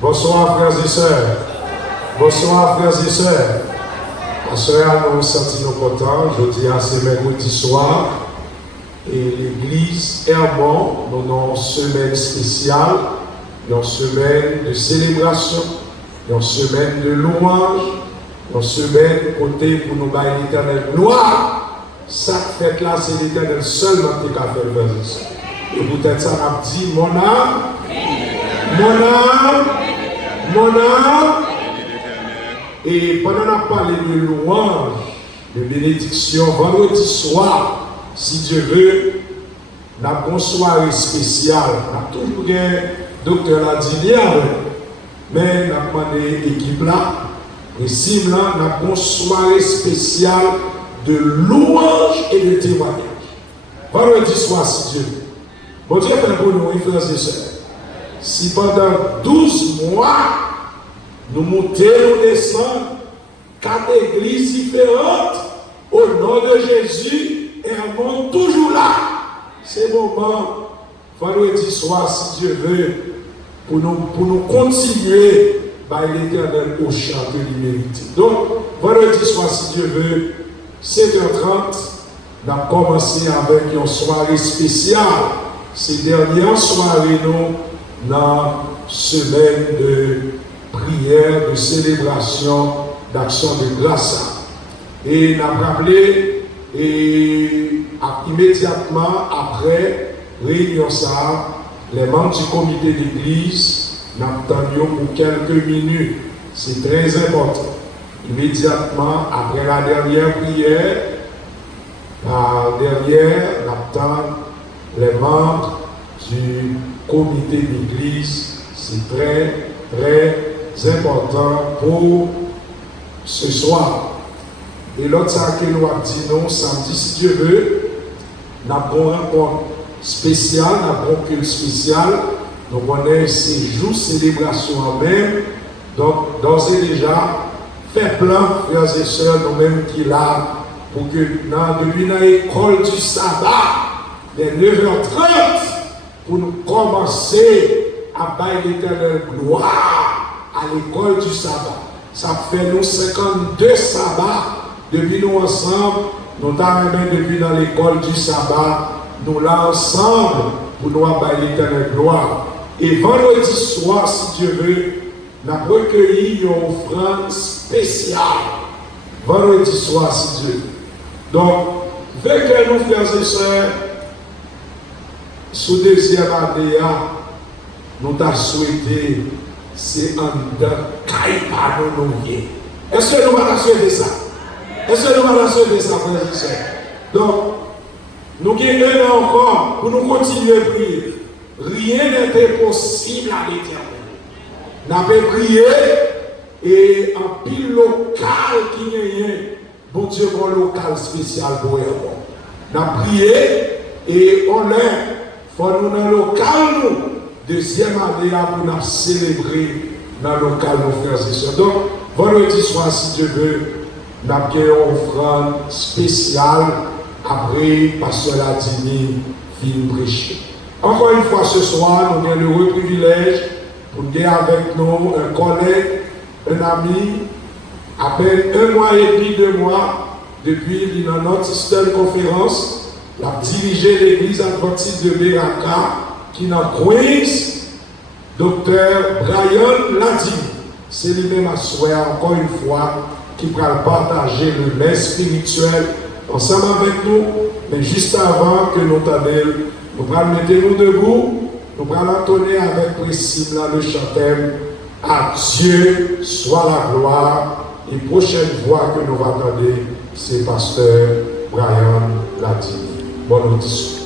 Bonsoir frères et sœurs. Bonsoir frères et sœurs. Pasteur, nous nous sentons contents. Je dis à ce mercredi soir. Et l'église Hermon, nous avons une semaine spéciale, une semaine de célébration, une semaine de louange, une semaine côté pour nous bailler l'éternel gloire. Ça fait là, c'est l'éternel seulement qui a fait le. Et peut-être ça m'a dit, mon âme, et pendant qu'on a parlé de louange, de bénédiction, vendredi soir, si Dieu veut, nous avons une soirée spéciale. Nous avons toujours un docteur l'a dit hier, mais nous avons demandé l'équipe là, et si nous avons une soirée spéciale de louange et de témoignage. Vendredi soir, si Dieu veut. Bon Dieu fait pour nous, frères et sœurs. Si pendant 12 mois, nous montons, nous descendons, 4 églises différentes, au nom de Jésus, et on est toujours là. C'est le moment, vendredi soir, si Dieu veut, pour nous continuer par l'éternel au chant de l'humilité. Donc, vendredi soir, si Dieu veut, 7h30, nous avons commencé avec une soirée spéciale. Ces dernières soirées, nous, dans la semaine de prière, de célébration, d'action de grâce. Et nous avons rappelé, et immédiatement après réunion ça, les membres du comité d'église n'attendions pour quelques minutes. C'est très important. Immédiatement après la dernière prière, n'attendons les membres du comité d'église. C'est très, très important pour ce soir. Et l'autre ça que nous avons dit non, samedi, si Dieu veut, nous avons un rencontre spécial, nous avons un culte spécial. Donc on a ces jours célébration en même. Donc, d'ores et déjà, fait plein, frères et sœurs, nous-mêmes qui là, pour que depuis l'école du sabbat, les 9h30, pour nous commencer à bailler l'éternel gloire à l'école du sabbat. Ça fait nous 52 sabbats. Depuis nous ensemble, nous avons depuis dans l'école du sabbat, nous là ensemble pour nous bailler l'éternel gloire. Et vendredi soir, si Dieu veut, nous avons recueilli une offrande spéciale. Vendredi soir, si Dieu veut. Donc, avec nous, frères et sœurs, sous deuxième année, nous avons souhaité, c'est un caïpa nous. Est-ce que nous allons souhaiter ça? Est-ce que nous allons sauver ça, frères et sœurs? Donc, nous gagnons un an encore pour nous continuer à prier. Rien n'était possible à l'éternel. Nous avons prié et en pile local qui est bon Dieu, bon local spécial pour eux. Nous avons prié et on est, faut nous dans le local, nous, deuxième année pour nous célébrer dans le local, nos frères et sœurs. Donc, vendredi soir, si Dieu veut, nous avons une offrande spéciale après Pasteur Ladini fin prêcher. Encore une fois ce soir, nous avons le heureux privilège pour nous avec nous un collègue, un ami, à peine 1 mois et demi, 2 mois, depuis dans notre système conférence, il a dirigé l'église adventiste de Beraka, qui est dans Queens, Dr. Brian Ladini. C'est lui-même à souhait, encore une fois, qui va partager le lait spirituel ensemble avec nous. Mais juste avant que nous t'appelions, nous allons mettre nous debout, nous allons entonner avec Priscille le chantème. À Dieu soit la gloire. Et prochaine voix que nous allons entendre, c'est Pasteur Brian Ladini. Bonne audition.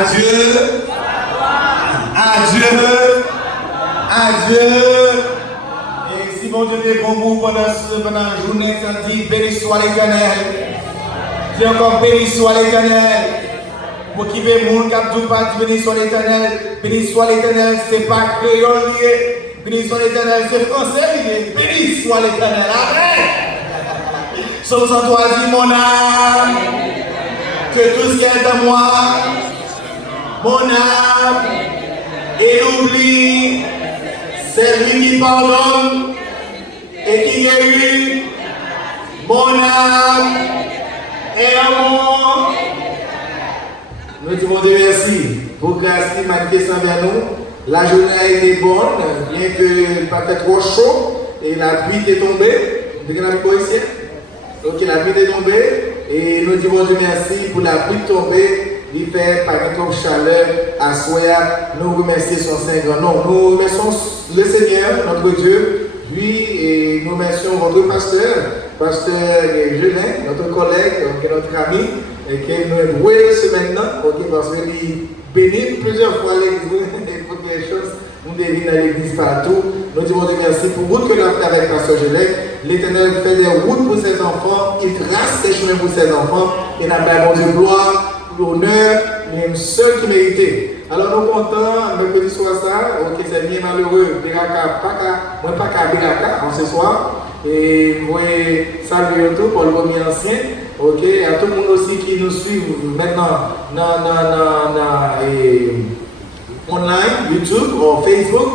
Adieu. Adieu. Adieu. Et si mon Dieu est bon pour pendant la journée, ça dit béni soit l'Éternel. Dis encore béni soit l'Éternel. Pour qui veut mon cap tout pas béni soit l'Éternel. Béni soit l'Éternel, c'est pas créole lié. Béni soit l'Éternel, c'est français lié. Béni soit l'Éternel. Amen. Psaume 103 dit mon âme, que tout ce qui est en moi, mon âme, et l'oublie, c'est lui qui pardonne et qui guérit. Mon âme et amour. Nous disons Dieu merci pour grâce qui manifeste envers nous. La journée a été bonne, bien que pas trop chaud, et la pluie est tombée. Vous avez vu ici? Donc la pluie est tombée, et nous disons Dieu merci pour la pluie tombée. Il fait par notre chaleur à Soya. Nous remercions son Saint-Grand nom. Nous remercions le Seigneur, notre Dieu. Puis, et nous remercions votre pasteur, pasteur Julien, notre collègue, notre ami, qui nous a doué ce maintenant, parce qu'il bénit plusieurs fois les premières choses. Nous devons dans l'église partout. Nous disons merci pour vous que l'on fait avec pasteur Julien. L'Éternel fait des routes pour ses enfants. Il trace ses chemins pour ses enfants. Et n'a pas bon Dieu gloire, l'honneur, mais seul qui méritait. Alors nous comptons, mercredi soir ça, ok, c'est bien malheureux, moi pas qu'à Biraka en ce soir, et moi saluer tout pour le premier ancien, ok, à tout le monde aussi qui nous suit maintenant online, YouTube ou Facebook,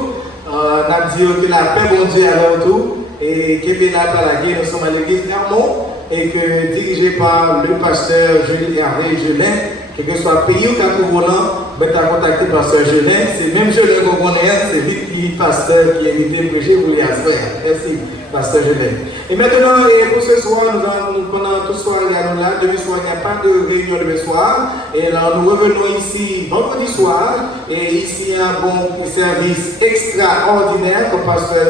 nous disons que la paix, bon Dieu, à tout, et que là par la guerre, nous sommes à l'église Hermon, et que dirigé par le pasteur Jules Hervé Gelin, quel que soit pays ou quatre volant, ben tu as contacté pasteur Gelin, c'est même Gelin qu'on connaît, c'est lui qui est pasteur qui est invité à prêcher pour les assemblées. Merci, pasteur Gelin. Et maintenant, pour ce soir, pendant tout ce soir, là, demain soir, il n'y a pas de réunion demain soir. Et alors, nous revenons ici vendredi soir. Et ici, un bon service extraordinaire que pasteur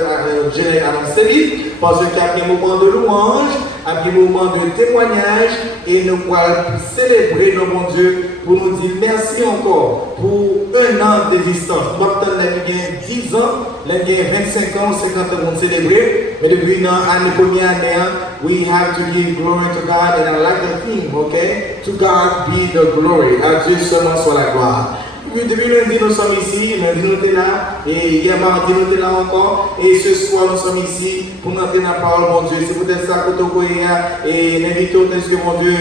Gelin a annoncé. Parce qu'après un moment de louange, après un moment de témoignage, et nous allons célébrer notre bon Dieu pour nous dire merci encore pour un an d'existence. Nous avons 10 ans, nous avons 25 ans, 50 ans pour célébrer. Mais depuis une année, we have to give glory to God, and I like the theme, okay? To God be the glory. À Dieu seulement soit la gloire. Depuis lundi, nous sommes ici, lundi nous sommes là, et hier mardi nous sommes là encore, et ce soir nous sommes ici pour entrer dans la parole, mon Dieu. C'est peut-être ça que vous voyez, et l'invitons, est-ce que mon Dieu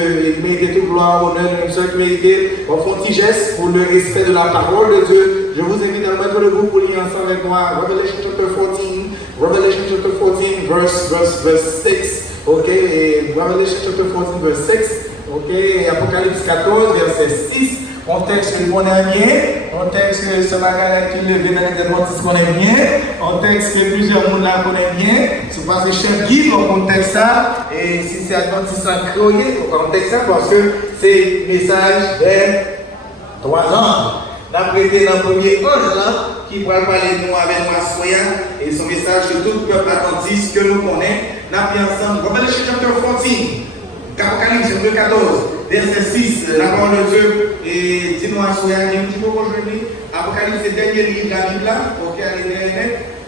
mérite toute gloire, honneur, même ceux qui méritent, on fait un petit geste pour le respect de la parole de Dieu. Je vous invite à mettre le groupe pour lire ensemble avec moi, Revelation chapter 14, verse 6, ok, et Revelation chapter 14, verse 6, ok, et Apocalypse 14, verset 6. Un texte que l'on aime bien, un texte que ce matin qui le vient dans les adventistes qu'on aime bien, un texte que plusieurs monde là connaissent bien, c'est parce que chef guide au contexte ça, et si c'est adventiste en créole, au contexte ça, parce que c'est message de 3 ans. D'après dans le premier ange là, qui va parler de nous avec nous et son message sur tout le peuple adventiste que nous connaissons, nous avons ensemble, Revelation chapter 14, Apocalypse chapitre 14. Verset 6, la parole de Dieu, et dis-nous à Soya, il y a un petit peu aujourd'hui. Apocalypse, c'est le dernier livre de la Bible là, ok, allez,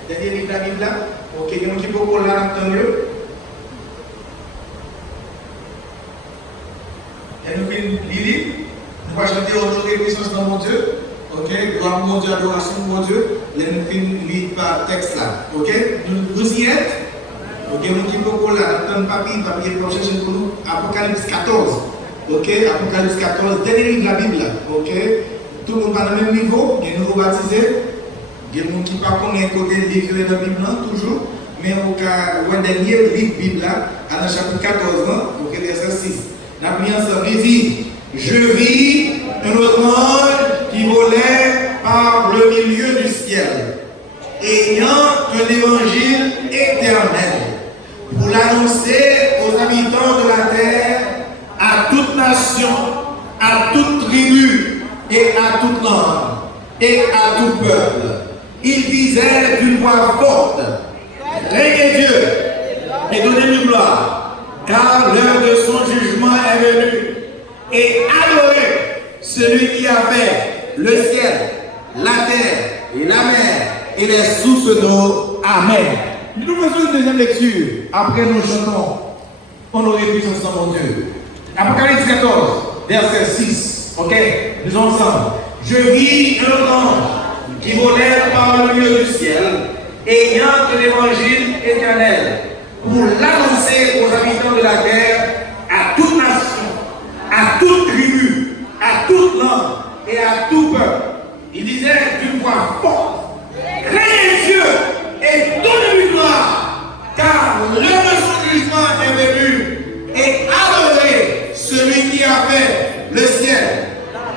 dernier livre de la Bible là, ok, il y a un petit peu pour là, attendez-le. Et nous finissons l'île, nous allons chanter aujourd'hui puissance dans mon Dieu, ok, gloire mon Dieu, adoration mon Dieu, et nous finissons l'île par texte là, ok, nous y êtes, ok, nous qui pour là, attendez papier pour chercher pour nous, Apocalypse 14. Ok, Apocalypse 14, dernier livre de la Bible. Ok, tout le monde va dans le même niveau, il y a nouveau baptisé. Il y a des gens qui ne connaissent pas côté livre de la Bible, toujours. Mais au cas où le dernier livre de la Bible, à dans chapitre 14, ok, verset 6. Nous avons ensemble, il dit, je vis un autre ange qui volait par le milieu du ciel, ayant un évangile éternel, pour l'annoncer aux habitants de la terre, à toute nation, à toute tribu, et à toute langue, et à tout peuple. Il disait d'une voix forte, craignez Dieu, et donnez-lui gloire, car l'heure de son jugement est venue, et adorez celui qui a fait le ciel, la terre, et la mer, et les sources d'eau. Amen. Nous faisons une deuxième lecture, après nous chantons, honorez puissance dans mon Dieu. Apocalypse 14, verset 6. Ok, nous sommes ensemble. Je vis un autre ange qui volait par le milieu du ciel, ayant un évangile éternel, pour l'annoncer aux habitants de la terre, à toute nation, à toute tribu, à toute langue et à tout peuple. Il disait d'une voix forte, craignez Dieu et donnez-lui gloire, car l'heure de son jugement est venue, et adorez celui qui a fait le ciel,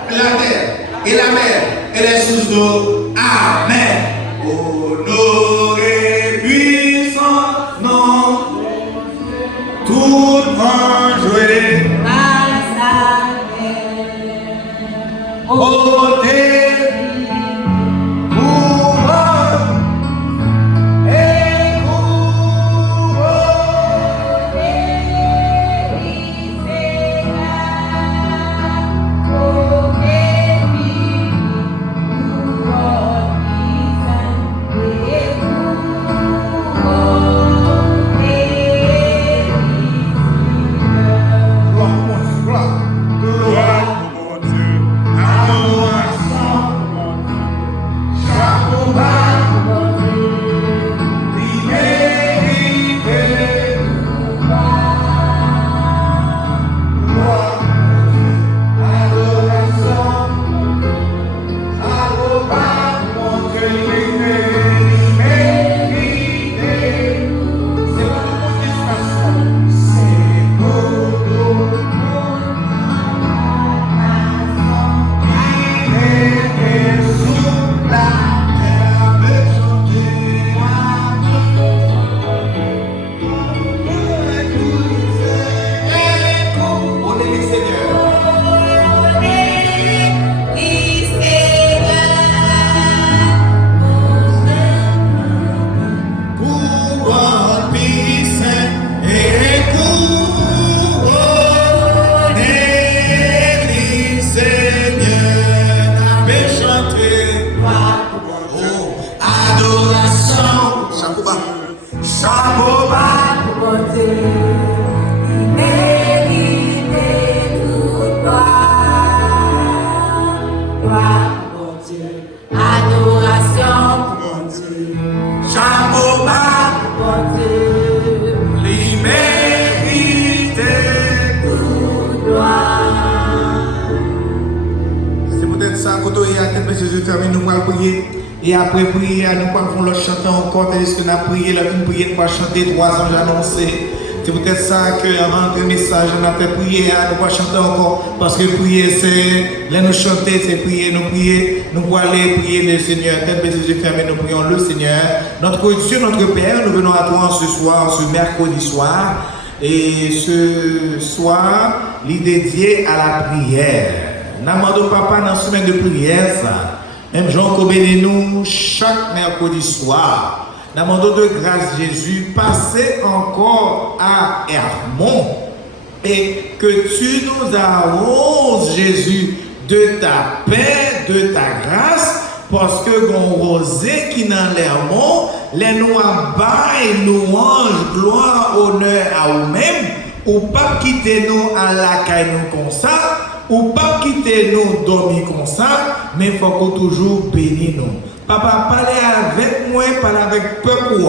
la terre et la mer et les sources d'eau. Amen. Honoré, puissant nom, tout en joué. Beauté. Gloire, mon Dieu, à Gloire, mon Dieu. Adoration, mon Dieu. Chameau, mon Dieu. L'immérité. Toute gloire. C'est peut-être ça, quand on y a tête, monsieur, je termine, nous allons prier. Et après prier, nous allons le chanter encore, tandis que nous avons prié, la fin prier, nous allons chanter 3 ans, j'annonçais. C'est peut-être ça qu'avant le message, on a fait prier, nous allons chanter encore. Parce que prier, c'est, là nous chanter, c'est prier, nous allons aller prier le Seigneur. Tête, monsieur, je ferme, nous prions le Seigneur. Notre Dieu, notre Père, nous venons à toi ce soir, ce mercredi soir. Et ce soir, il est dédié à la prière. Nous demandons papa dans la semaine de prière, ça. Même Jean qu'on bénit nous chaque mercredi soir. Nous demandons de grâce Jésus, passez encore à Hermon et que tu nous arroses Jésus de ta paix, de ta grâce, parce que gon rosé qui dans l'Hermon, les noirs baillent, louange, gloire, honneur à vous-même, ou pas quitter nous à la caille nous comme ça, ou pas quitter nous dormir comme ça, mais il faut qu'on toujours bénisse nous. Papa, parlez avec moi, parlez avec le peuple,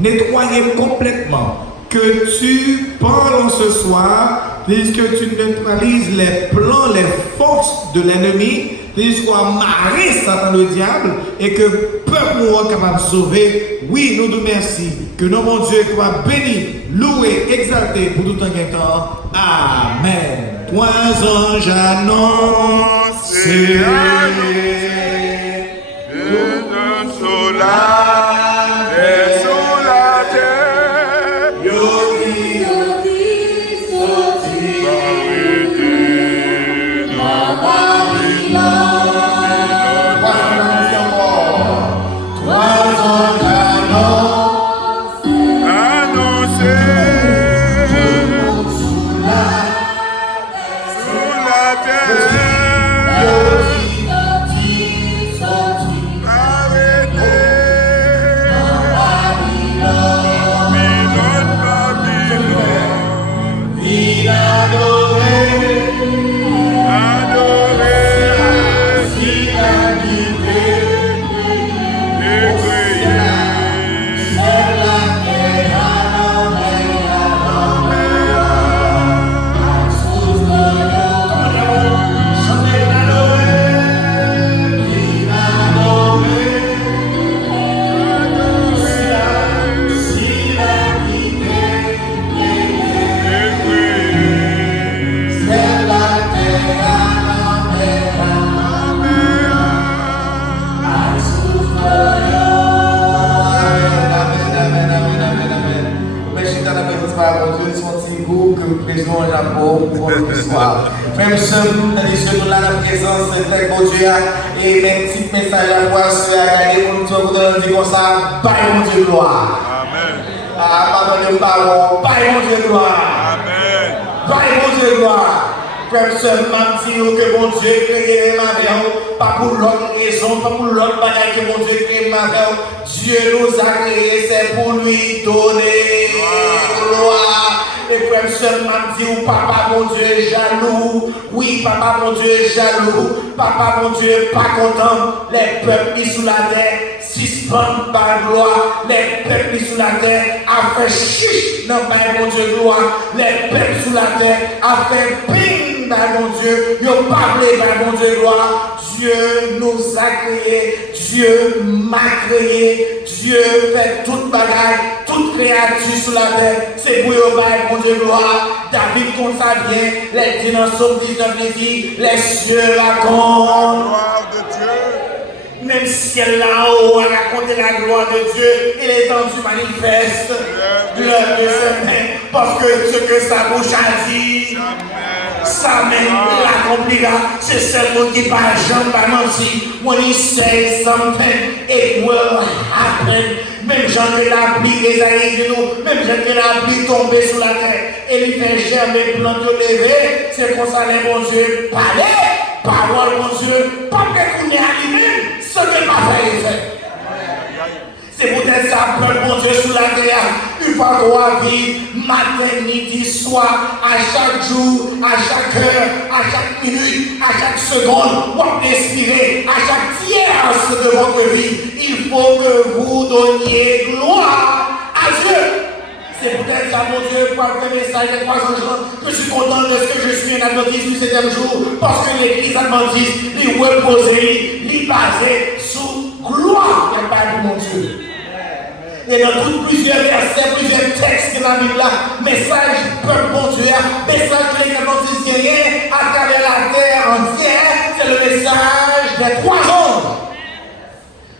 nettoyez complètement. Que tu parles ce soir, puisque tu neutralises les plans, les forces de l'ennemi, puisqu'on marre Satan le diable, et que le peuple soit capable de sauver. Oui, nous nous remercions. Que notre bon Dieu soit béni, loué, exalté pour tout un temps. Amen. Toi, anges annoncés. Sous la terre, Yogi, Frère Sam, tandis que nous là dans la présence de tel bon Dieu et mes petits messages à voir sur la garder pour nous dire comme ça, bye mon Dieu gloire. Amen. Ah, pardon de parole, bye mon Dieu gloire. Amen. Bye mon Dieu gloire. Frère Sam, m'a dit que mon Dieu crée les mains, pas pour l'autre raison, pas pour l'autre bagaille que mon Dieu crée les mains. Dieu nous a créés, c'est pour lui donner gloire. Et frère seulement dit, papa mon Dieu est jaloux. Oui, papa mon Dieu est jaloux. Papa mon Dieu est pas content. Les peuples mis sous la terre suspendent par gloire. Les peuples mis sous la terre a fait chiche dans mon Dieu gloire. Les peuples sous la terre a fait ping par mon Dieu. Ils ont parlé par mon Dieu gloire. Dieu nous a créés. Dieu m'a créé. Dieu fait toute bagaille, toute créature sur la terre. C'est pour eux, mon Dieu, gloire. David compte ça bien. Les dinosaures disent dans les vies, les cieux racontent. Gloire de Dieu. Même ciel là-haut a raconté la gloire de Dieu et l'étendue manifeste l'œuvre de ses mains. Parce que ce que sa bouche a dit, sa main l'accomplira. C'est celui qui par jamais pas menti. When he says something, it will happen. Même Jean que la pluie des années nous, même Jean que la pluie tomber sur la terre et il fait germer plantes lever, c'est pour ça les bon Dieu parler, parole mon Dieu, pas que qu'on est animé, ce n'est pas fait effet. C'est peut-être ça, peuple mon Dieu sur la terre, une fois qu'on a vie, matin, midi, soir, à chaque jour, à chaque heure, à chaque minute, à chaque seconde, on va respirer. de votre vie, il faut que vous donniez gloire à Dieu. C'est peut-être ça, mon Dieu, pour avoir un message de 3 ans, que je suis content de ce que je suis un adventiste du 7e jour, parce que l'église adventiste, il repose, il basé sous gloire, et pas de mon Dieu. Et dans plusieurs versets, plusieurs textes de la Bible, message peuple bon Dieu, message que les adventistes gagnent à travers la terre entière, c'est le message des 3 anges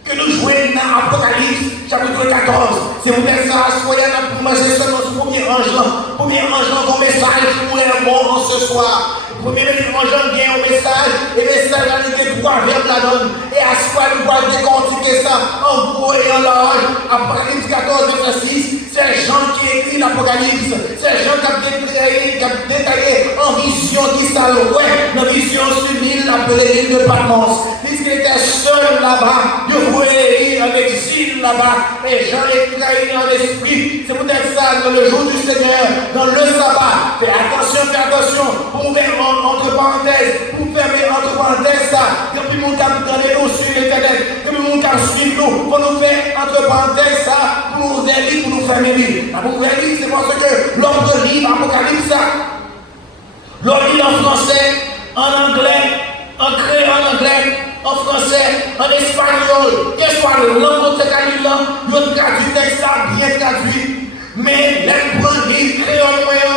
que nous jouons dans Apocalypse chapitre 14. C'est vous faire ça, soyez là pour manger seulement ce premier ange là. Premier ange là, ton message pour les morts ce soir. Premier ange vient au message, et le message a été 3 verbes la donne. Et à ce moment nous allons décortiquer ça en gros et en large. Apocalypse 14, verset 6, c'est Jean qui écrit l'Apocalypse. C'est Jean qui a détaillé en vision qui s'allouait, dans vision sur l'île appelée l'île de Patmos. Puisqu'il était seul là-bas, Dieu voulait en exil là-bas, et Jean est trahi en esprit. C'est peut-être ça, dans le jour du Seigneur, dans le sabbat. Fais attention, pour mettre entre parenthèses, pour fermer entre parenthèses ça, depuis mon cap dans les noms sur l'internet, depuis mon cap suivre nous, pour nous faire entre parenthèses ça, pour nous aider, pour nous fermer lui. La nouvelle livre, c'est parce que l'ordre de livre, Apocalypse ça, l'ordre en français, en anglais, en créole en anglais, en français, en espagnol, quelle soit le langue de Camille, il y a traduit texte là, bien traduit, mais les prendre livre créole moyen,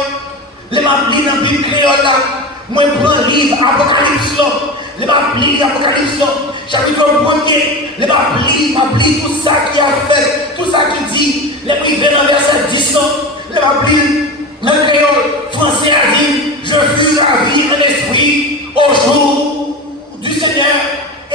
les m'appliquer dans la Bible créole là, moi je prends livre Apocalypse, les m'appliquer Apocalypse, chapitre 1er, les m'appliquer tout ça qui a fait, tout ça qui dit, les privés dans verset 10, les m'appliquer le créole, français a dit, je fus ravi en esprit au jour du Seigneur,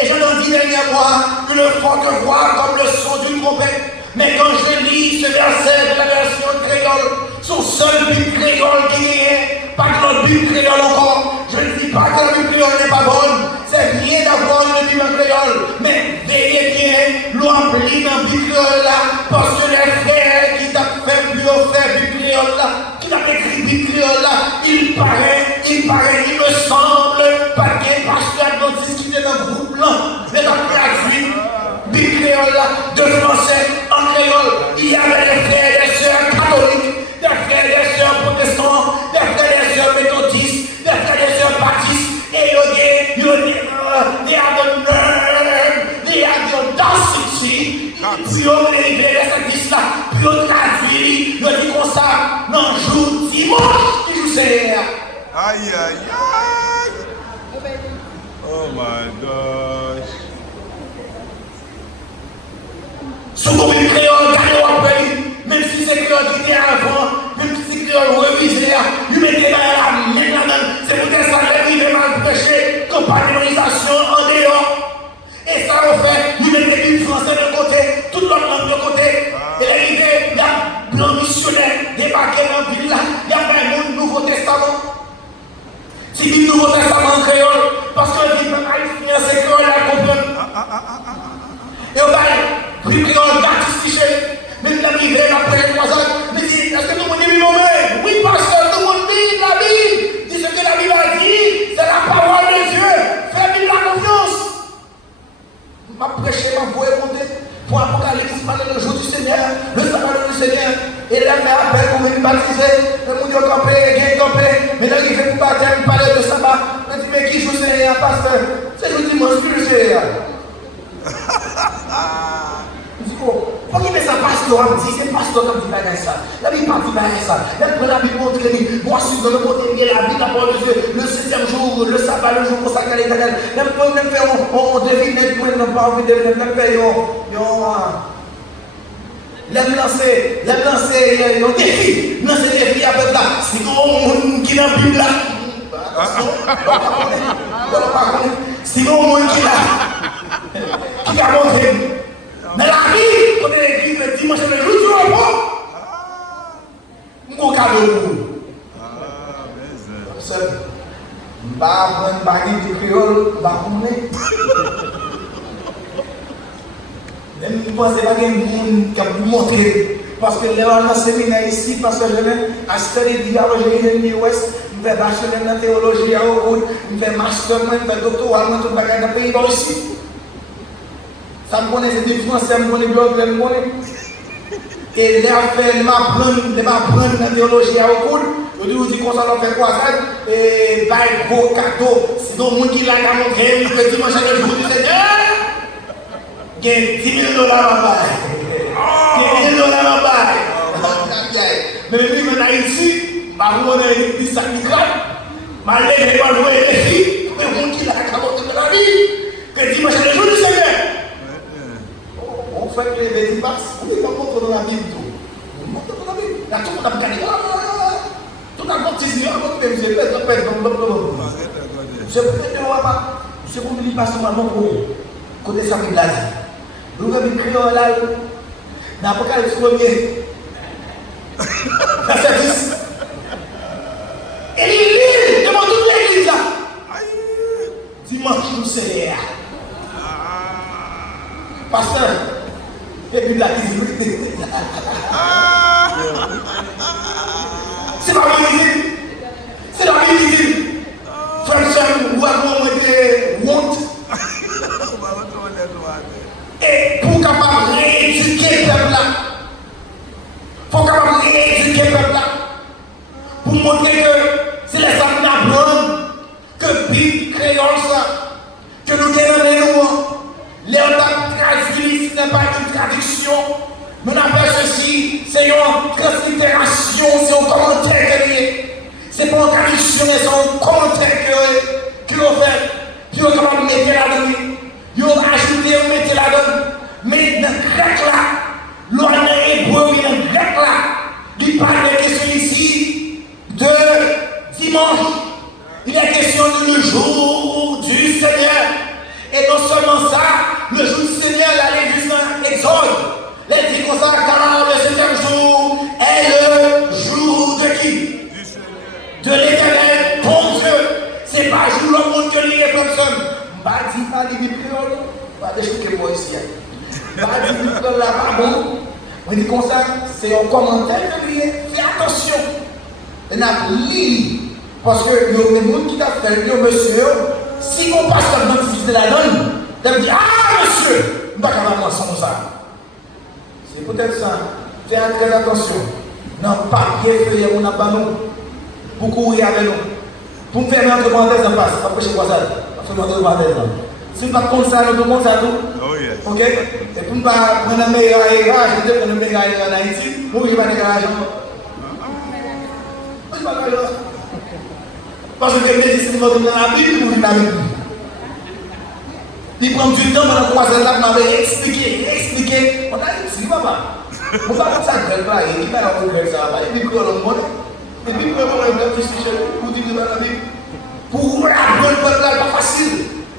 et j'entendis derrière moi une forte voix comme le son d'une trompette. Mais quand je lis ce verset de la version créole, son seul Bible créole qui est, pas que notre Bible créole encore, je ne dis pas que la Bible créole n'est pas bonne, c'est bien d'avoir une Bible créole, mais veillez bien, l'on applique dans la Bible créole là, parce que les frères qui t'a fait plus haut faire Bible créole là, qui t'a écrit Bible créole là, il paraît, il me semble, pas qu'il y ait pasteur adventiste qui était dans le groupe là, mais la traduit Bible créole là, de français en créole, il y avait des frères et des sœurs catholiques, des frères et des sœurs protestants, des frères et des sœurs méthodistes, des frères et des sœurs baptistes, et they are the nerve, they are the audacity, puis on est arrivé à cette liste là, puis on traduit, on dit comme ça, non, jour dimanche, qui joue Seigneur. Aïe, aïe, aïe. Oh my gosh. Sous comme une créole, gardez au pays, même si c'est créole qui était avant, même si c'est créole révisé, il mettait la main là-dedans, c'est peut-être ça qui arrive mal prêcher, campagne d'évaluation en dehors. Et ça on fait, il mettait une français de côté, toute l'autre langue de côté. Et l'arrivée, il y a blanc missionnaire, débarqué dans la ville là, il y a un Nouveau Testament. Si il y a le Nouveau Testament en créole, parce que le Bible haïtien, c'est créole à comprendre. Et on va puis créole baptiste, même l'arrivée après 3 ans, me dit, est-ce que tout le monde dit lui-même? Oui, pasteur, tout le monde dit la Bible. Dit ce que la Bible a dit, c'est la parole de Dieu. Fais la Bible la confiance. Ma prêché, ma voix est montée pour Apocalypse, parler le jour du Seigneur, le sabbat du Seigneur. Et là, fait appel pour me baptiser. Le monde est campé, il est campé. Mais là, il fait pour baptême, parler de sabbat. Je dis, mais qui joue le Seigneur, pasteur? C'est le dimanche, plus le Seigneur. Je dis, oh, pourquoi il fait ça, pasteur? On dit, c'est pasteur comme tu fais ça. La Bible parle de ça. La Bible montre que moi, je suis dans le monde de la Bible, la parole de Dieu, le 7e jour, le sabbat, le jour consacré à l'Éternel. Même faire, on devine, nous n'avons pas envie de faire, l'aime lancer, on défie, lancer des défis à peu là. Si on qui dans la Bible là, si on qui a montré. Mais la Bible, quand elle écrit le dimanche, le jour du repos, mon cadeau. Seul. Je ne vais pas prendre de créole, je ne vais pas même je pense que c'est monde qui a montré. Parce que là, on a un séminaire ici, parce que je viens acheter des dialogues de l'Ouest, je vais bachelor en théologie à Haut, je vais master, je vais doctorat, je vais tout le pays aussi. Ça me connaît, c'est des Français, me connaît, me connaît. Et les affaires, m'apprendre la théologie à au cours. On dit qu'on s'en fait quoi ça? Et bah, gros cadeau. C'est donc monde qui l'a montré, il fait dimanche à jour du Seigneur. Il y a $10 000 en bas. $10 000 en bas. Mais lui, en Haïti, on a dit ça qui craque. Je vais pas jouer les filles. Mais le monde qui l'a montré dans la vie. Que dimanche à jour du Seigneur. On fait que les bêtises passent. On est pas contre dans la Bible. On montre dans la Bible. Là, tout le monde a gagné. Tout le monde a dit, je vais c'est pour ne pas seulement côté sa Bible là. Nous avons écrit là, dans l'Apocalypse 1er, verset 10. Et il lit devant toute l'église là. Dimanche, nous c'est là. Pasteur, et puis la Bible. C'est pas Bible. C'est la Bible. Frère, ou avoir honte. Et pour capable rééduquer le peuple là, pour capable rééduquer le peuple là, pour montrer que c'est les hommes d'Abraham, que Bible créole ça, que nous gagnons les traduits, ce n'est pas une traduction, mais on appelle ceci, c'est une translittération, c'est un commentaire que c'est pas une traduction, mais c'est un commentaire que l'on fait, puis on est capable de mettre là-dedans. Ils ont ajouté, on mettait là-dedans. Mais dans le grec là, l'on a hébreu, mais dans le grec là, il parle de question ici de dimanche. Il est question du jour du Seigneur. Et non seulement ça, le jour du Seigneur, l'allée dans Exode. Les dit comme ça, car le septième jour est le jour de qui? De l'Éternel, ton Dieu. C'est pas jour le monde que l'il est comme ça. Pas dit pas les Bibles créoles, pas d'expliquer moi ici. Pas dit Bible là, pas bon. On dit comme ça, c'est un commentaire que lui fais attention. On a lu, parce que il y a des gens qui t'a fait, il y a monsieur, si on passe dans le fils de la donne, il dit ah monsieur, on ne va pas avoir son ça. C'est peut-être ça. Faites très attention. Non, papier, feuille, on n'a pas nous. Pour courir avec nous. Pour me faire entre parenthèses en passe, après chez quoi ça? Si vous ne comptez pas ça, nous comptons ça tout. Ok? Et pour ne pas prendre un meilleur garage, je vais prendre un meilleur garage en Haïti, nous, je vais pas de garage. Parce que les médecins qui vont dans la Bible, nous vivons la Bible. Ils prennent du temps pendant 3 ans, là, m'avait expliqué. On a dit, papa. On va pas ça grève là, et qui va avoir grève ça va. Et puis, on va monter. Et puis, on va avoir un petit sujet pour dire de la Bible. Pour apprendre le peuple là, pas facile.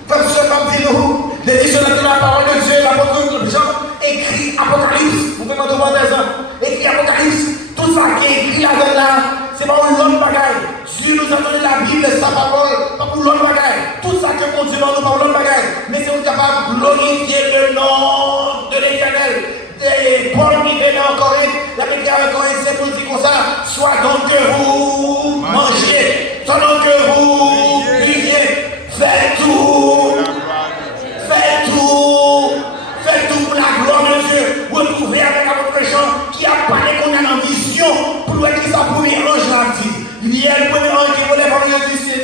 Comme ce comme dit nous, l'édition de la parole de Dieu, l'apôtre Jean écrit Apocalypse. Vous pouvez m'entendre des ans. Écrit Apocalypse. Tout ça qui est écrit là-dedans, c'est pas une longue bagaille. Dieu nous a donné la Bible et sa parole, pas pour l'autre bagaille. Tout ça que mon Dieu nous parle l'autre bagaille. Mais c'est capable de glorifier le nom de l'Éternel. Et Paul qui venait en Corinthe, la Bible en Corinthe, c'est pour dire comme ça, soit donc que vous mangez, soit donc que vous buvez, faites tout pour la gloire de Dieu. Retrouvez avec votre chant qui a parlé qu'on a en vision pour voir qui ça pour les anges l'a dit. Il y a le premier ange qui voulait parler du ciel.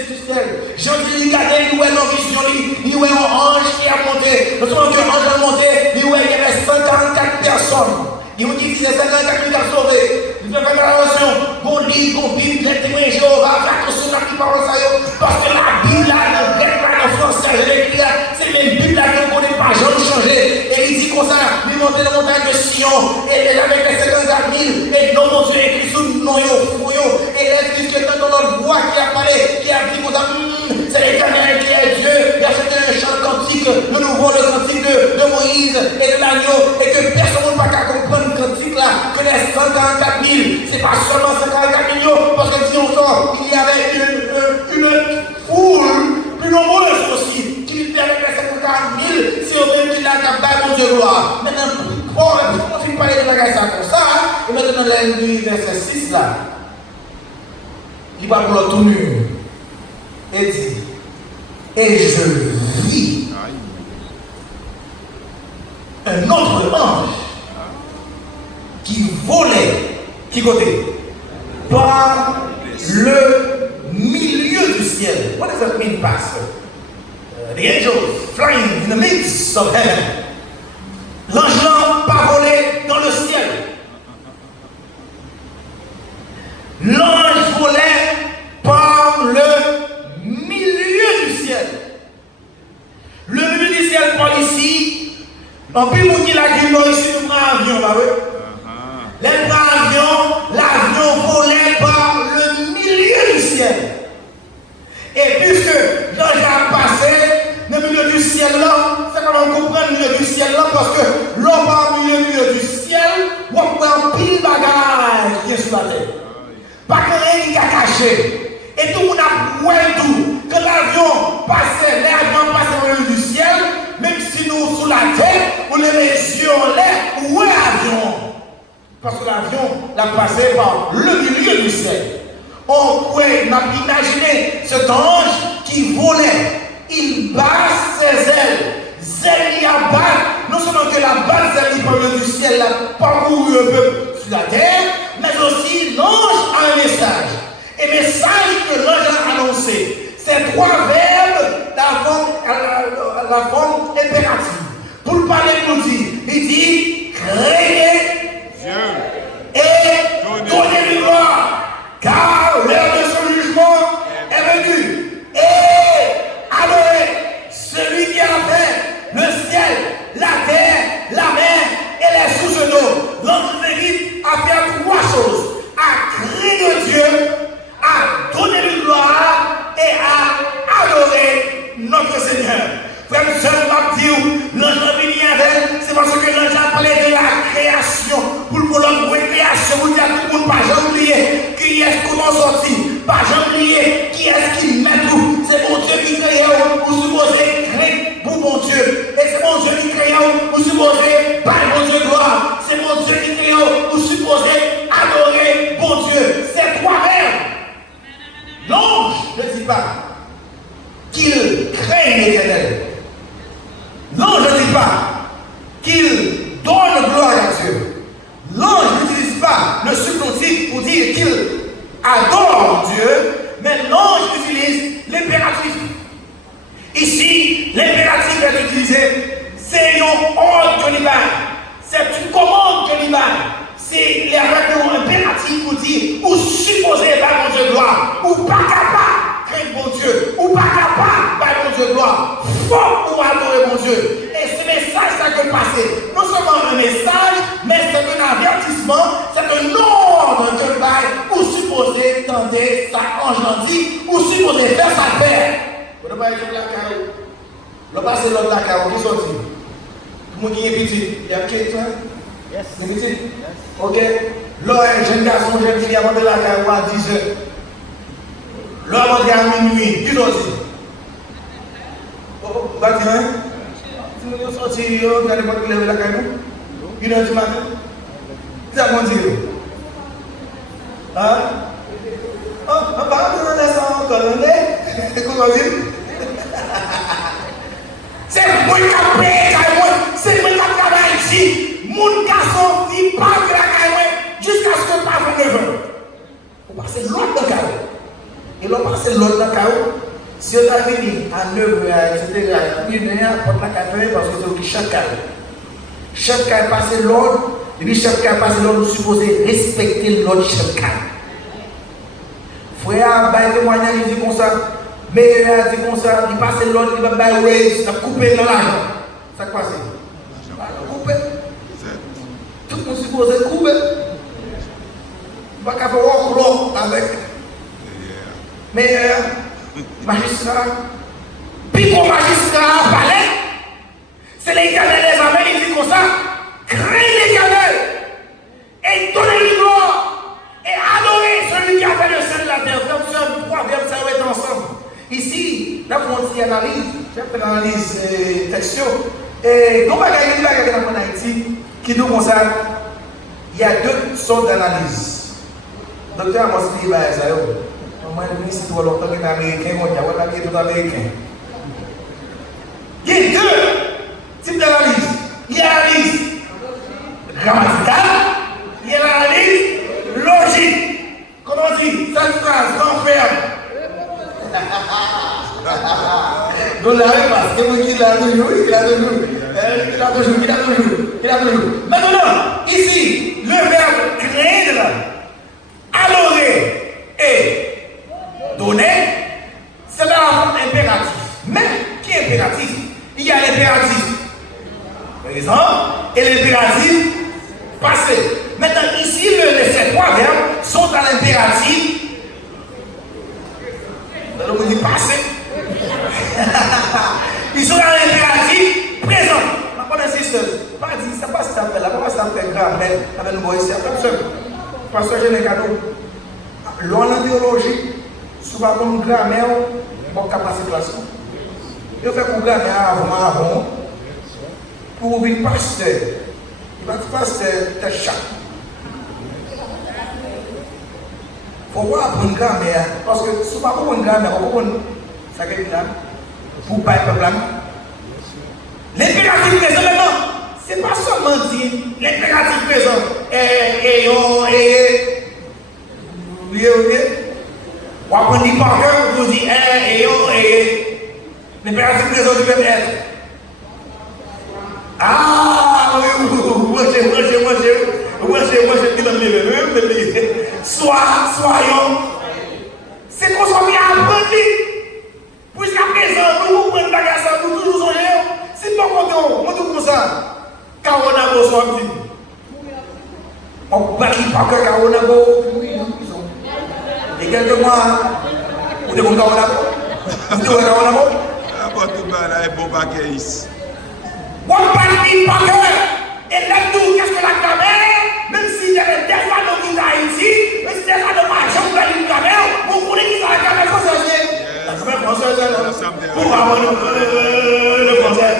Jean dit, il a dit, il voit en vision, il voit un ange qui a monté. Nous sommes qu'un ange a monté, il voit qu'il y avait 144 personnes. Il ont dit qu'il y a 144 qui ont sauvé. Il fait faire attention. Bon livre, bon Bible, les témoins de Jéhovah, faites attention à qui parle ça. Parce que la Bible, là, le grec, là, le français, c'est les Bibles là qu'on n'est pas jamais changé. Et il dit comme ça, il montait la montagne de Sion, et avec les 54 000, et non, mon Dieu, écrit sous le nom, et laisse jusqu'à dans notre voix qui a parlé, qui a dit comme ça, c'est l'Éternel qui est Dieu, il a fait un chant cantique, le nouveau, le cantique de Moïse et de l'agneau, et que personne ne va pas comprendre le cantique là, que les 144 000, c'est pas seulement 144 millions, parce que si on sort, il y avait une foule plus nombreuse aussi, qui vivait avec les 144 000, si on veut qu'il a capté mon Dieu gloire. Maintenant, on finit par parler de la guerre comme ça, et maintenant, le verset 6 là, il va pour le tout nu, et dit, et je vis un autre ange qui volait, qui côté, par le milieu du ciel. What does that mean, Pastor? The angels flying in the midst of heaven. L'ange n'a pas volé dans le ciel. L'ange volait par le milieu du ciel. Le milieu du ciel par ici. En plus, vous dites la gueule ici, nous prenons l'avion, là, oui. Les l'avion volait par le milieu du ciel. Et puisque l'ange a passé le milieu du ciel là, c'est comment on comprend le milieu du ciel là, parce que l'homme par le milieu du ciel, on peut en pile bagaille qui est sur la terre. Pas que rien qui a caché. Et tout le monde a vu tout. Que l'avion passait dans le milieu du ciel, même si nous sous la terre, on les yeux en l'air, où est l'avion? Parce que l'avion l'a passé par le milieu du ciel. On pouvait imaginer cet ange qui volait. Il bat ses ailes. Ailes y abattent. Non seulement que la balle zèle par le milieu du ciel a parcouru un peu sur la terre, mais aussi l'ange a un message. Et le message que l'ange a annoncé, c'est trois verbes la forme impérative. Pour le parler, nous dit, il dit créer et donner du gloire, car l'heure de son jugement est venue. Et adorer celui qui a fait le ciel, la terre, la mer et les sources d'eau. L'ange vérité a fait trois choses: à créer Dieu, à donner du gloire et à adorer notre Seigneur. Frère, sœur, m'a dit, l'ange a venu avec, c'est parce que l'ange a parlé de la création. Pour le vouloir de création, vous dites à tout le monde, pas jamais oublier qui est-ce qu'on en sortit, pas jamais oublier qui est-ce qui met tout. C'est mon Dieu qui crée, vous supposez créer pour mon Dieu. Et c'est mon Dieu qui crée, vous supposez par mon Dieu gloire. C'est mon Dieu qui crée, vous supposez adorer mon Dieu. C'est trois verbes. L'ange ne dit pas qu'il crée l'Éternel. L'ange ne dit pas qu'il donne gloire à Dieu. L'ange n'utilise pas le subjonctif pour dire qu'il adore Dieu, mais l'ange utilise l'impératif. Ici, l'impératif est utilisé, c'est un ordre que l'Iban, c'est une commande que l'Iban. C'est les règles impératifs pour dire ou supposer par mon Dieu de gloire, ou pas capable créer mon Dieu, ou pas capable par mon Dieu de gloire, faut ou adorer mon Dieu. Et ce message ça que passer, non seulement un message, mais c'est un avertissement, c'est un ordre que bail, ou supposer tenter sa ange dit, ou supposer faire sa paix. Vous ne pouvez pas être la carreau. Le passé l'autre la carreau, qui sortit? Tout le monde qui est petit, il y a qui toi? Yes. C'est petit? Ok. Là, un jeune garçon, jeune fille, avant de la carreau à 10 heures. Là, avant de à minuit, qui sortit? Oh, va dire, hein? Si vous sortez, vous allez pas lever la carreau? 1h du matin? C'est à mon Dieu. Hein? Oh, on va rentrer dans les sangs encore, hein? Comment dire? C'est moi qui a payé, c'est moi qui a travaillé ici. Mon garçon vit pas de la carrière jusqu'à ce que pas 29 ans. On passe l'autre de carreau. Et l'on passe l'autre de carreau. Si on a venu à 9h, etc., il y a pour la café parce que c'est au chef carreau. Chef carreau passe l'ordre, et puis chef carreau passe l'ordre, nous supposons respecter l'autre chef carreau. Frère, il témoignage, il dit comme ça. Mais il dit comme ça, il passe l'autre, il va bailler raise, il va couper dans l'argent. Ça passe. Couper. Tout le monde suppose couper. Il va faire un avec. Mais magistrat, puis pour magistrat palais, c'est l'Éternel des armées, il dit comme ça, crée l'Éternel et donnez lui gloire et adorez celui qui a fait le ciel de la terre. Comme trois verbes, ça va être ensemble. Ici, là, on dit analyse, j'ai fait l'analyse textuelle. Et donc, il y a en Haïti qui nous concerne. Il y a deux sortes d'analyse. Docteur Amos dit, ça y est. Moi, je suis ici pour longtemps que américain, moi, je suis tout américain. Il y a deux types d'analyse. Il y a l'analyse c'est moi qui l'a toujours, il l'a toujours. Maintenant, ici, le verbe craindre, adorer et donner, c'est la forme impérative. Mais qui est impératif? Il y a l'impératif présent et l'impératif passé. Maintenant, ici, ces trois verbes sont dans l'impératif. On dit passé. Ils sont dans l'impératif présent. Ma bonne insisteuse, pas dit, c'est pas ce que ça fait là, pas ça fait grammaire avec nous ici. Parce que j'ai un cadeau. L'on en théologie, souvent comme grammaire, on peut passer classe. Je fais pour grammaire avant, pour une pasteur. Il va te passer tes chats. Il faut voir pour une grammaire, parce que souvent pour une grammaire, on peut ça quelque chose pour pas être blanc. L'impératif présent maintenant, c'est pas seulement dire l'impératif présent on va prendre par cœur pour dire l'impératif présent du verbe être. Ah moi j'ai soyons. C'est qu'on soit bien appris. Jusqu'à présent, nous prenons la garçon, nous toujours songer. Si nous comptons, nous tout comme ça. Car on a besoin de vie. On va qui par cœur, car on a besoin. Et quelques mois, vous devez voir on a besoin. Vous devez voir on a besoin. Ah, tout le monde a un bon paquet ici. On va qui par cœur. Et là-dedans, qu'est-ce que la caméra? Même si il y avait des fois qui sont ici, même si des fois de marché, on va une caméra, vous connaissez qui sont la caméra française. Pour avoir le français.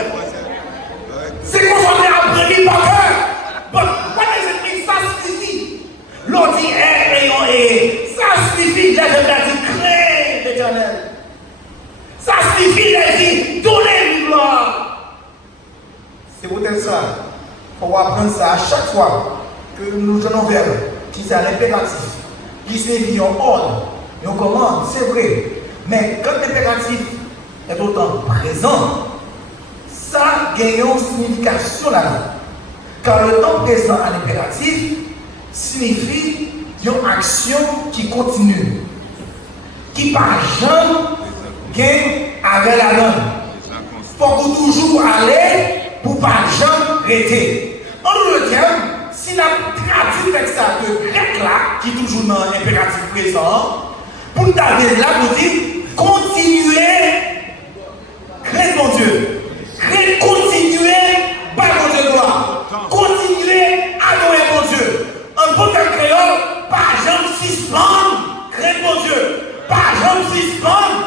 C'est qu'on s'en est appris par cœur. But what does it mean? Ça signifie. L'on dit et ça signifie craindre l'Éternel. Ça signifie donner une gloire. C'est peut-être ça. Il faut apprendre ça à chaque fois que nous donnons vers qui c'est à l'impératif, qui signifie en ordre, et on commande, c'est vrai. Mais quand l'impératif est autant présent, ça gagne une signification là-dedans. Car le temps présent à l'impératif signifie une action qui continue, qui par jamais gagne avec la donne. Il faut toujours aller pour par jamais arrêter. En d'autres termes, si la traduit avec ça de grec là, qui est toujours dans l'impératif présent, pour nous garder là, vous dites, continuez, créez mon Dieu. Continuez, par mon Dieu gloire. Continuez, adorer mon Dieu. Un bon créole, par jamais suspendre, créez mon Dieu. Par jamais suspendre,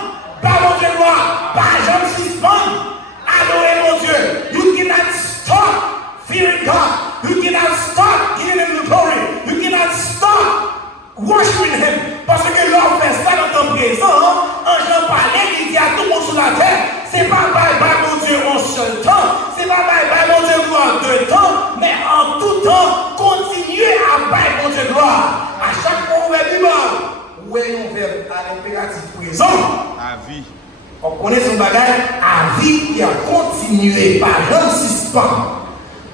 par mon Dieu gloire. Par jamais suspendre, adorer mon Dieu. You cannot stop fearing God. You cannot stop giving him the glory. You cannot stop worshiping him. Parce que l'on fait ça dans ton présent, en j'en parlais, il dit à tout le monde sur la terre, c'est pas bye bye mon Dieu en seul temps, c'est pas bye bye mon Dieu gloire en deux temps, mais en tout temps, continuez à bye mon Dieu gloire. À chaque fois où on va vivre, où est on verbe à l'impératif présent? À vie. On connaît son bagage à vie et à continuer par un suspens.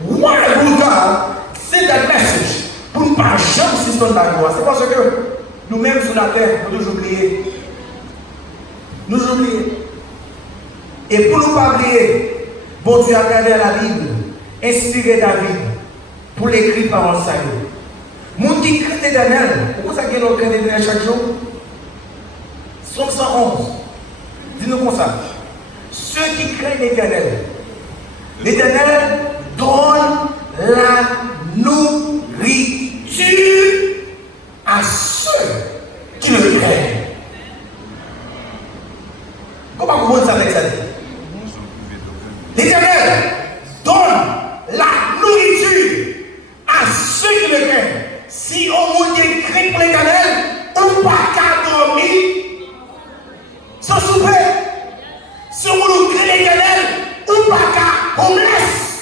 Why would God send that message pour ne pas jamais suspendre la gloire? C'est parce que nous-mêmes sur la terre, nous nous oublions. Nous oublions. Et pour ne pas oublier, bon Dieu a travers la Bible, inspiré David pour l'écrire par un salut. Moun qui craint l'Éternel, pourquoi ça gagne l'autre l'Éternel chaque jour? Somme 111. Dis-nous comme ça. Ceux qui craignent l'Éternel, l'Éternel donne la nourriture à ceux qui le craignent. Comment vous comprenez ça avec ça? L'Éternel donne la nourriture à ceux qui le craignent. Si on vous dit craint pour l'Éternel, on pas qu'à dormir sans souper. Si on vous craint l'Éternel, on pas qu'à homeless.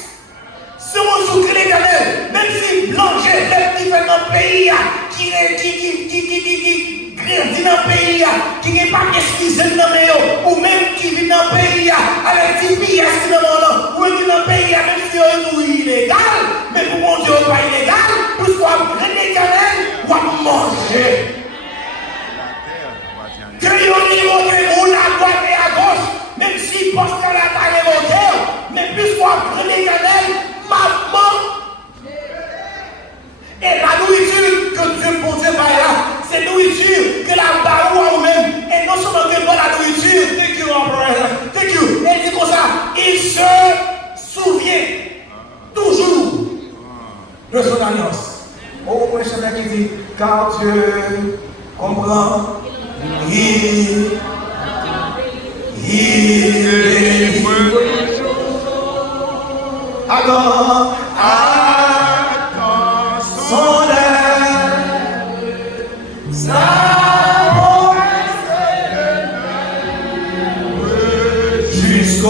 de son alliance. Oh, mon chanteur qui dit, car Dieu comprend, il attends son aide, sa jusqu'au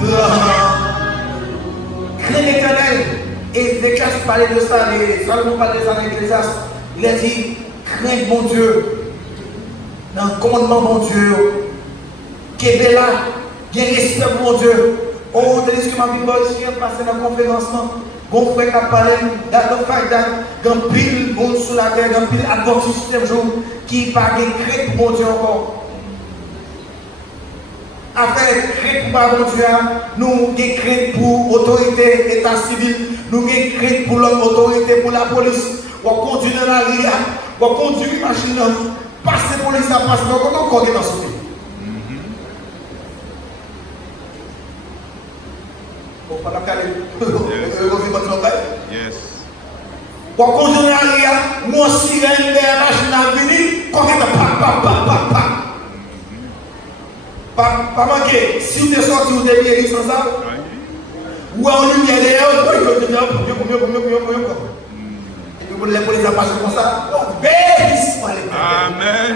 grand. Crains l'Éternel. Et Ézéchias parlait de ça, Salomon parlait de ça dans l'Ecclésiaste. Il a dit, crains mon Dieu. Dans le commandement mon Dieu. Qui est là, qui est respect pour mon Dieu. Oh, de ce que ma Bible je viens de passer dans la conférence. Bon frère qui a parlé dans le fait d'un pile monde sur la terre, d'un pile adventiste ce jour qui n'a pas de crainte pour mon Dieu encore. Avec crainte pour mon Dieu, nous avons des craintes pour l'autorité, état civil, nous avons des craintes pour l'autorité, pour la police. On conduit dans la rue, on conduit la machine, passer pour les police, passer dans le dans ce pays. Yes. Pour conduire la rue, mon sirène de la machine à venir, quand on pas manquer, si vous êtes sorti, vous êtes guéri sans ça, ou en lumière d'ailleurs, et les polices passent comme ça, bénisse-moi les gars. Amen.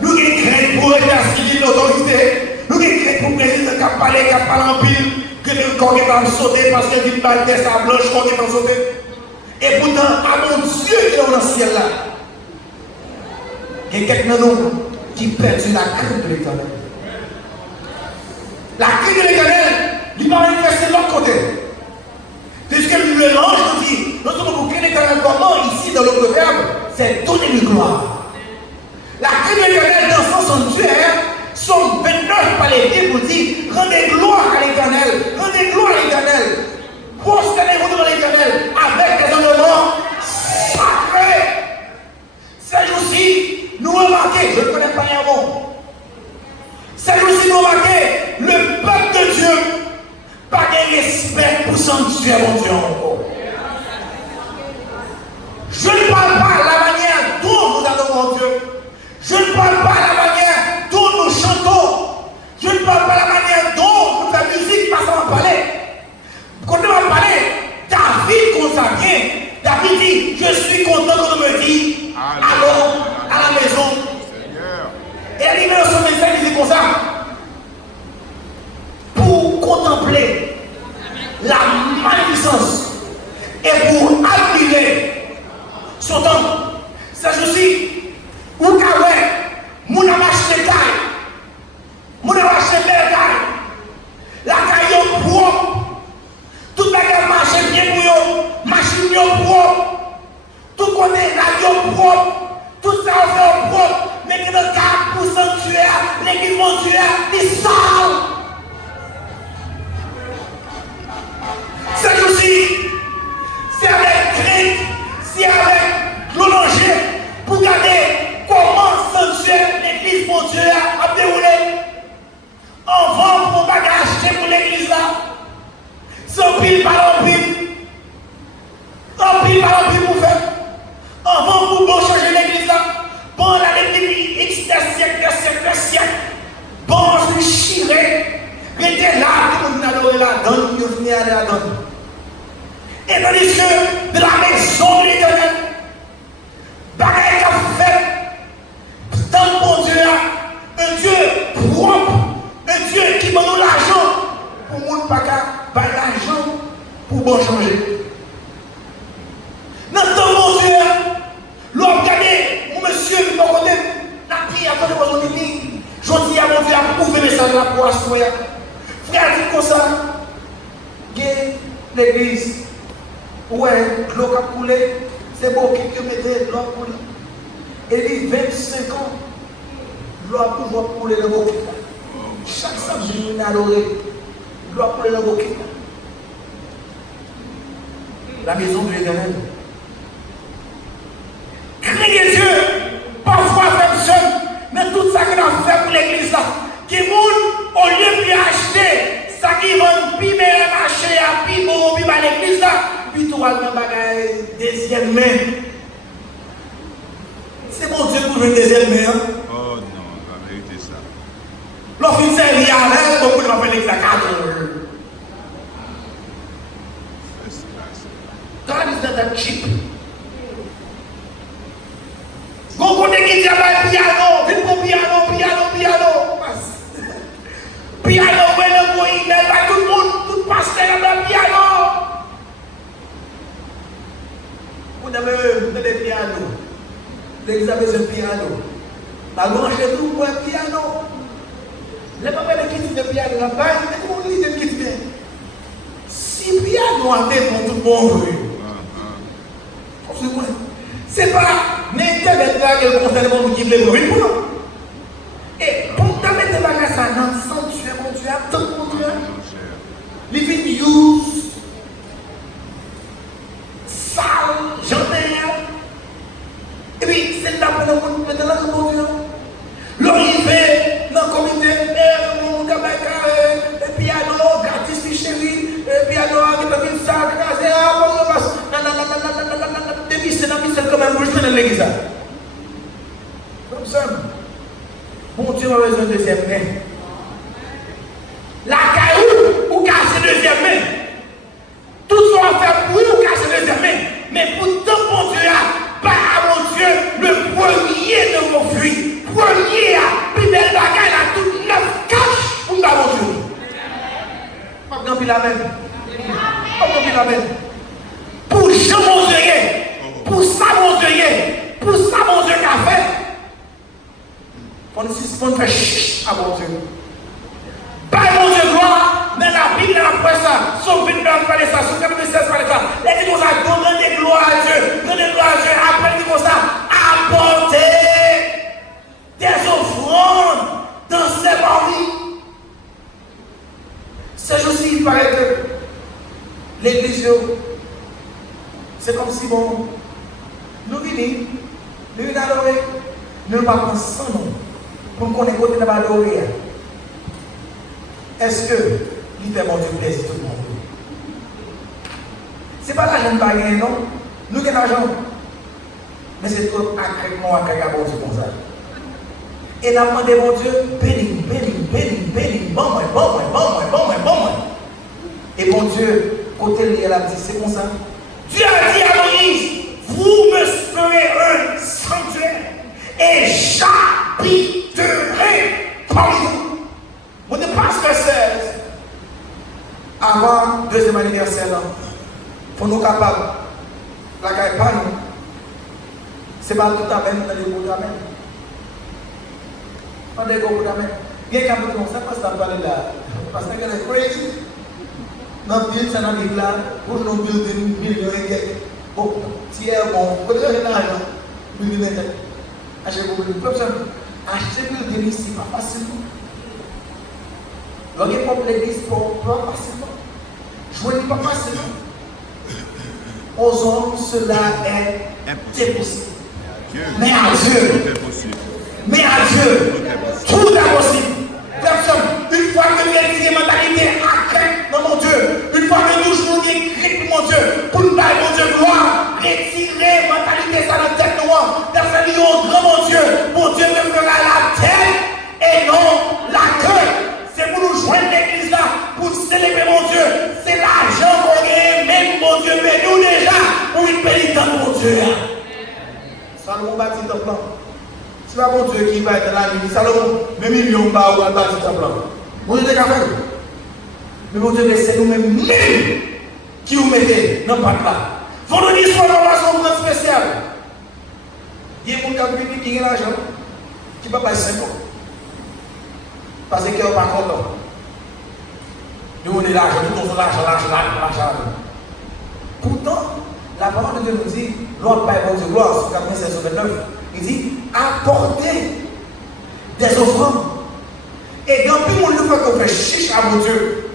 Nous avons créé pour l'état civil, l'autorité, nous avons créé pour le président qui a parlé en pile, que le corps est en sauter parce qu'il dit que sa blanche, qu'on est en sauter. Et pourtant, à mon Dieu qui est dans le ciel là, il y a quelqu'un de nous qui perd la crainte de l'Éternel. La crainte de l'Éternel, il va manifester de l'autre côté. Puisque le l'ange nous dit, nous sommes pour créer l'Éternel comment ici dans l'autre verbe, c'est donner lui gloire. La crainte de l'Éternel dans son sanctuaire, Somme 29 par les Bibles dit, rendez gloire à l'Éternel, rendez gloire à l'Éternel. Prosternez-vous devant l'Éternel avec des honneurs sacrés. Ces jours-ci, nous remarquons, je ne connais pas les mots. Ces jours-ci, nous remarquons, le peuple de Dieu, pas de respect pour sanctuaire, mon Dieu. Je ne parle pas de la manière dont nous adorons Dieu. Je ne parle pas de la manière dont nous chantons. Je ne parle pas de la manière dont nous faisons musique passe à parler. Quand on va parler, David qu'on ça vient. David dit, je suis content qu'on me dise, allons à la maison. Et elle dit, mais dans son message, il dit comme ça, pour contempler la magnificence et pour admirer son temps. C'est aussi, où kawè, moun a acheté caille, moun a acheté belle caille, la caille est propre, toute la gamme marche bien pour eux, machine est propre, tout connaît la est propre, tout ça est propre, mais que le cas pour sanctuaire, l'église mondiale, il sale. C'est aussi, c'est avec crainte, c'est avec l'onanger pour garder. Comment sanctuaire l'église mon Dieu a déroulé? On vend pour bagage pour l'église là. Sans pile par en pile. En pile par en pile pour faire. On vend pour bon changer l'église là. Bon la l'église X des siècles. Bon je suis chiré. Restez là, tout le monde a adoré la donne, puis on finit à la donne. Et tandis que de la maison de l'Éternel, bagage a fait. Dans mon Dieu, un Dieu propre, un Dieu qui me donne l'argent pour mon papa, pas l'argent pour bon changer. Dans mon Dieu, l'homme gagné, mon monsieur, il m'a donné la vie avant de mon ennemi. Je dis à mon Dieu, à prouver le message de la croix. Frère, dit comme ça, l'église, ouais, l'eau qui a coulé, c'est beau qui mettait l'eau coulée. Et il 25 ans, l'eau a pouvoir couler le bouquet. Chaque samedi, il a adoré. L'eau a coulé le bouquet. La maison de l'Éternel. Craignez Dieu, parfois même seul, mais tout ça qu'il a fait pour l'église là, qui moun, au lieu de lui acheter, ça qui vend, puis meilleur marché, mains. Oh non, la vérité ça. L'officier il y a l'air, beaucoup de gens font l'exacat. God is not that cheap. Gon côté qui dit à piano, vite pour piano. Piano, il n'est pas tout le monde, tout pasteur dans le piano. Vous avez des pianos. L'examen c'est piano. La louange est tout pour un piano. Les mamans qui disent le piano là-bas, ils ont dit de quitter. Si piano a été pour tout le monde, c'est pas n'Internet là que le conseil de qui veut le pour. Et pour te mettre des bagages dans le sanctuaire, mon Dieu, tout mon Dieu, les filles use, sale, jardin, et puis c'est là pour le monde, mais dans le mon Dieu, l'arrivée dans le comité, le monde avec le piano, gratis, chérie, le piano avec le sac, c'est quand même juste dans l'église. Comme ça. Bon Dieu a besoin de deuxième main. La caillou ou casser deuxième main. Tout ce qu'on fait pour ou casser deuxième main. Mais pourtant, mon Dieu a pas à mon Dieu le premier de mon fruit. Premier à plus belle bagaille à tout neuf caches pour mon Dieu. Pas grand la même. Pas grand la même. Pour Jean mon Dieu. Pour ça, mon Dieu, qu'a fait. On fait chiche à mon Dieu. Par mon Dieu, gloire, dans la Bible, après ça, son 29 parler ça, son 96 parler ça. Les dit comme ça, donnez gloire à Dieu, donnez gloire à Dieu. Après, dit comme ça, apportez des offrandes dans ces vies. C'est juste il paraît que l'église, c'est comme si bon. Nous venons, nous venons adorer, nous ne pas prendre sans nom pour qu'on ait côté de l'adorer. Est-ce que il fait mon Dieu plaisir tout le monde? Ce n'est pas l'argent de baguette, non? Nous avons l'argent. Mais c'est trop accrément à bon Dieu comme ça. Et nous avons demandé mon Dieu, bénis, bon. Et mon Dieu, côté il a dit, c'est comme ça. Dieu a dit à Moïse, vous me ferez un sanctuaire et j'habiterai parmi vous. Mon pasteur 16, avant le deuxième anniversaire, pour nous capables, la caille pas nous, c'est pas tout à même dans les mots d'amen. Pas des mots d'amen. Il y a un peu comme ça, parce que ça parle là. Parce que c'est crazy. Notre ville, c'est dans la ville là, pour nos buildings, millions et quelques. Bon, tiers bon, vous avez l'argent, vous avez acheter beaucoup de personnes. Acheter le délice, ce n'est pas facile. Lorsqu'il faut l'église, pas facilement. Jouer n'est pas facile. Aux hommes, cela est impossible. Mais à Dieu, tout est possible. Personne, une fois que nous avons des mentalités à craindre dans mon Dieu, une fois que nous jouons des cris pour mon Dieu, pour nous donner mon Dieu gloire, retirer la mentalité ça dans la tête noire, personne dit au grand mon Dieu me fera la tête et non la queue. C'est pour nous joindre l'église là, pour célébrer mon Dieu. C'est l'argent qu'on gagne, même mon Dieu, mais nous déjà, pour une pénitence mon Dieu. Salomon bâtit un plan. C'est pas mon Dieu qui va être là, il dit Salomon, mes millions pas ou bâtir un plan. Mon Dieu, t'es capable. Mais mon Dieu, c'est nous-mêmes qui vous mettez dans le pack là. Vendredi soir, on va sur un grand spécial. Il y a des gens qui ont l'argent, qui ne peuvent pas passer 5 ans. Parce qu'ils ne sont pas contents. Nous on est l'argent, nous avons l'argent. Pourtant, la parole de Dieu nous dit, l'ordre Père bon Dieu, gloire, c'est 29, il dit, apportez des offrandes. Et dans tout le monde, une fois qu'on fait chiche à mon Dieu,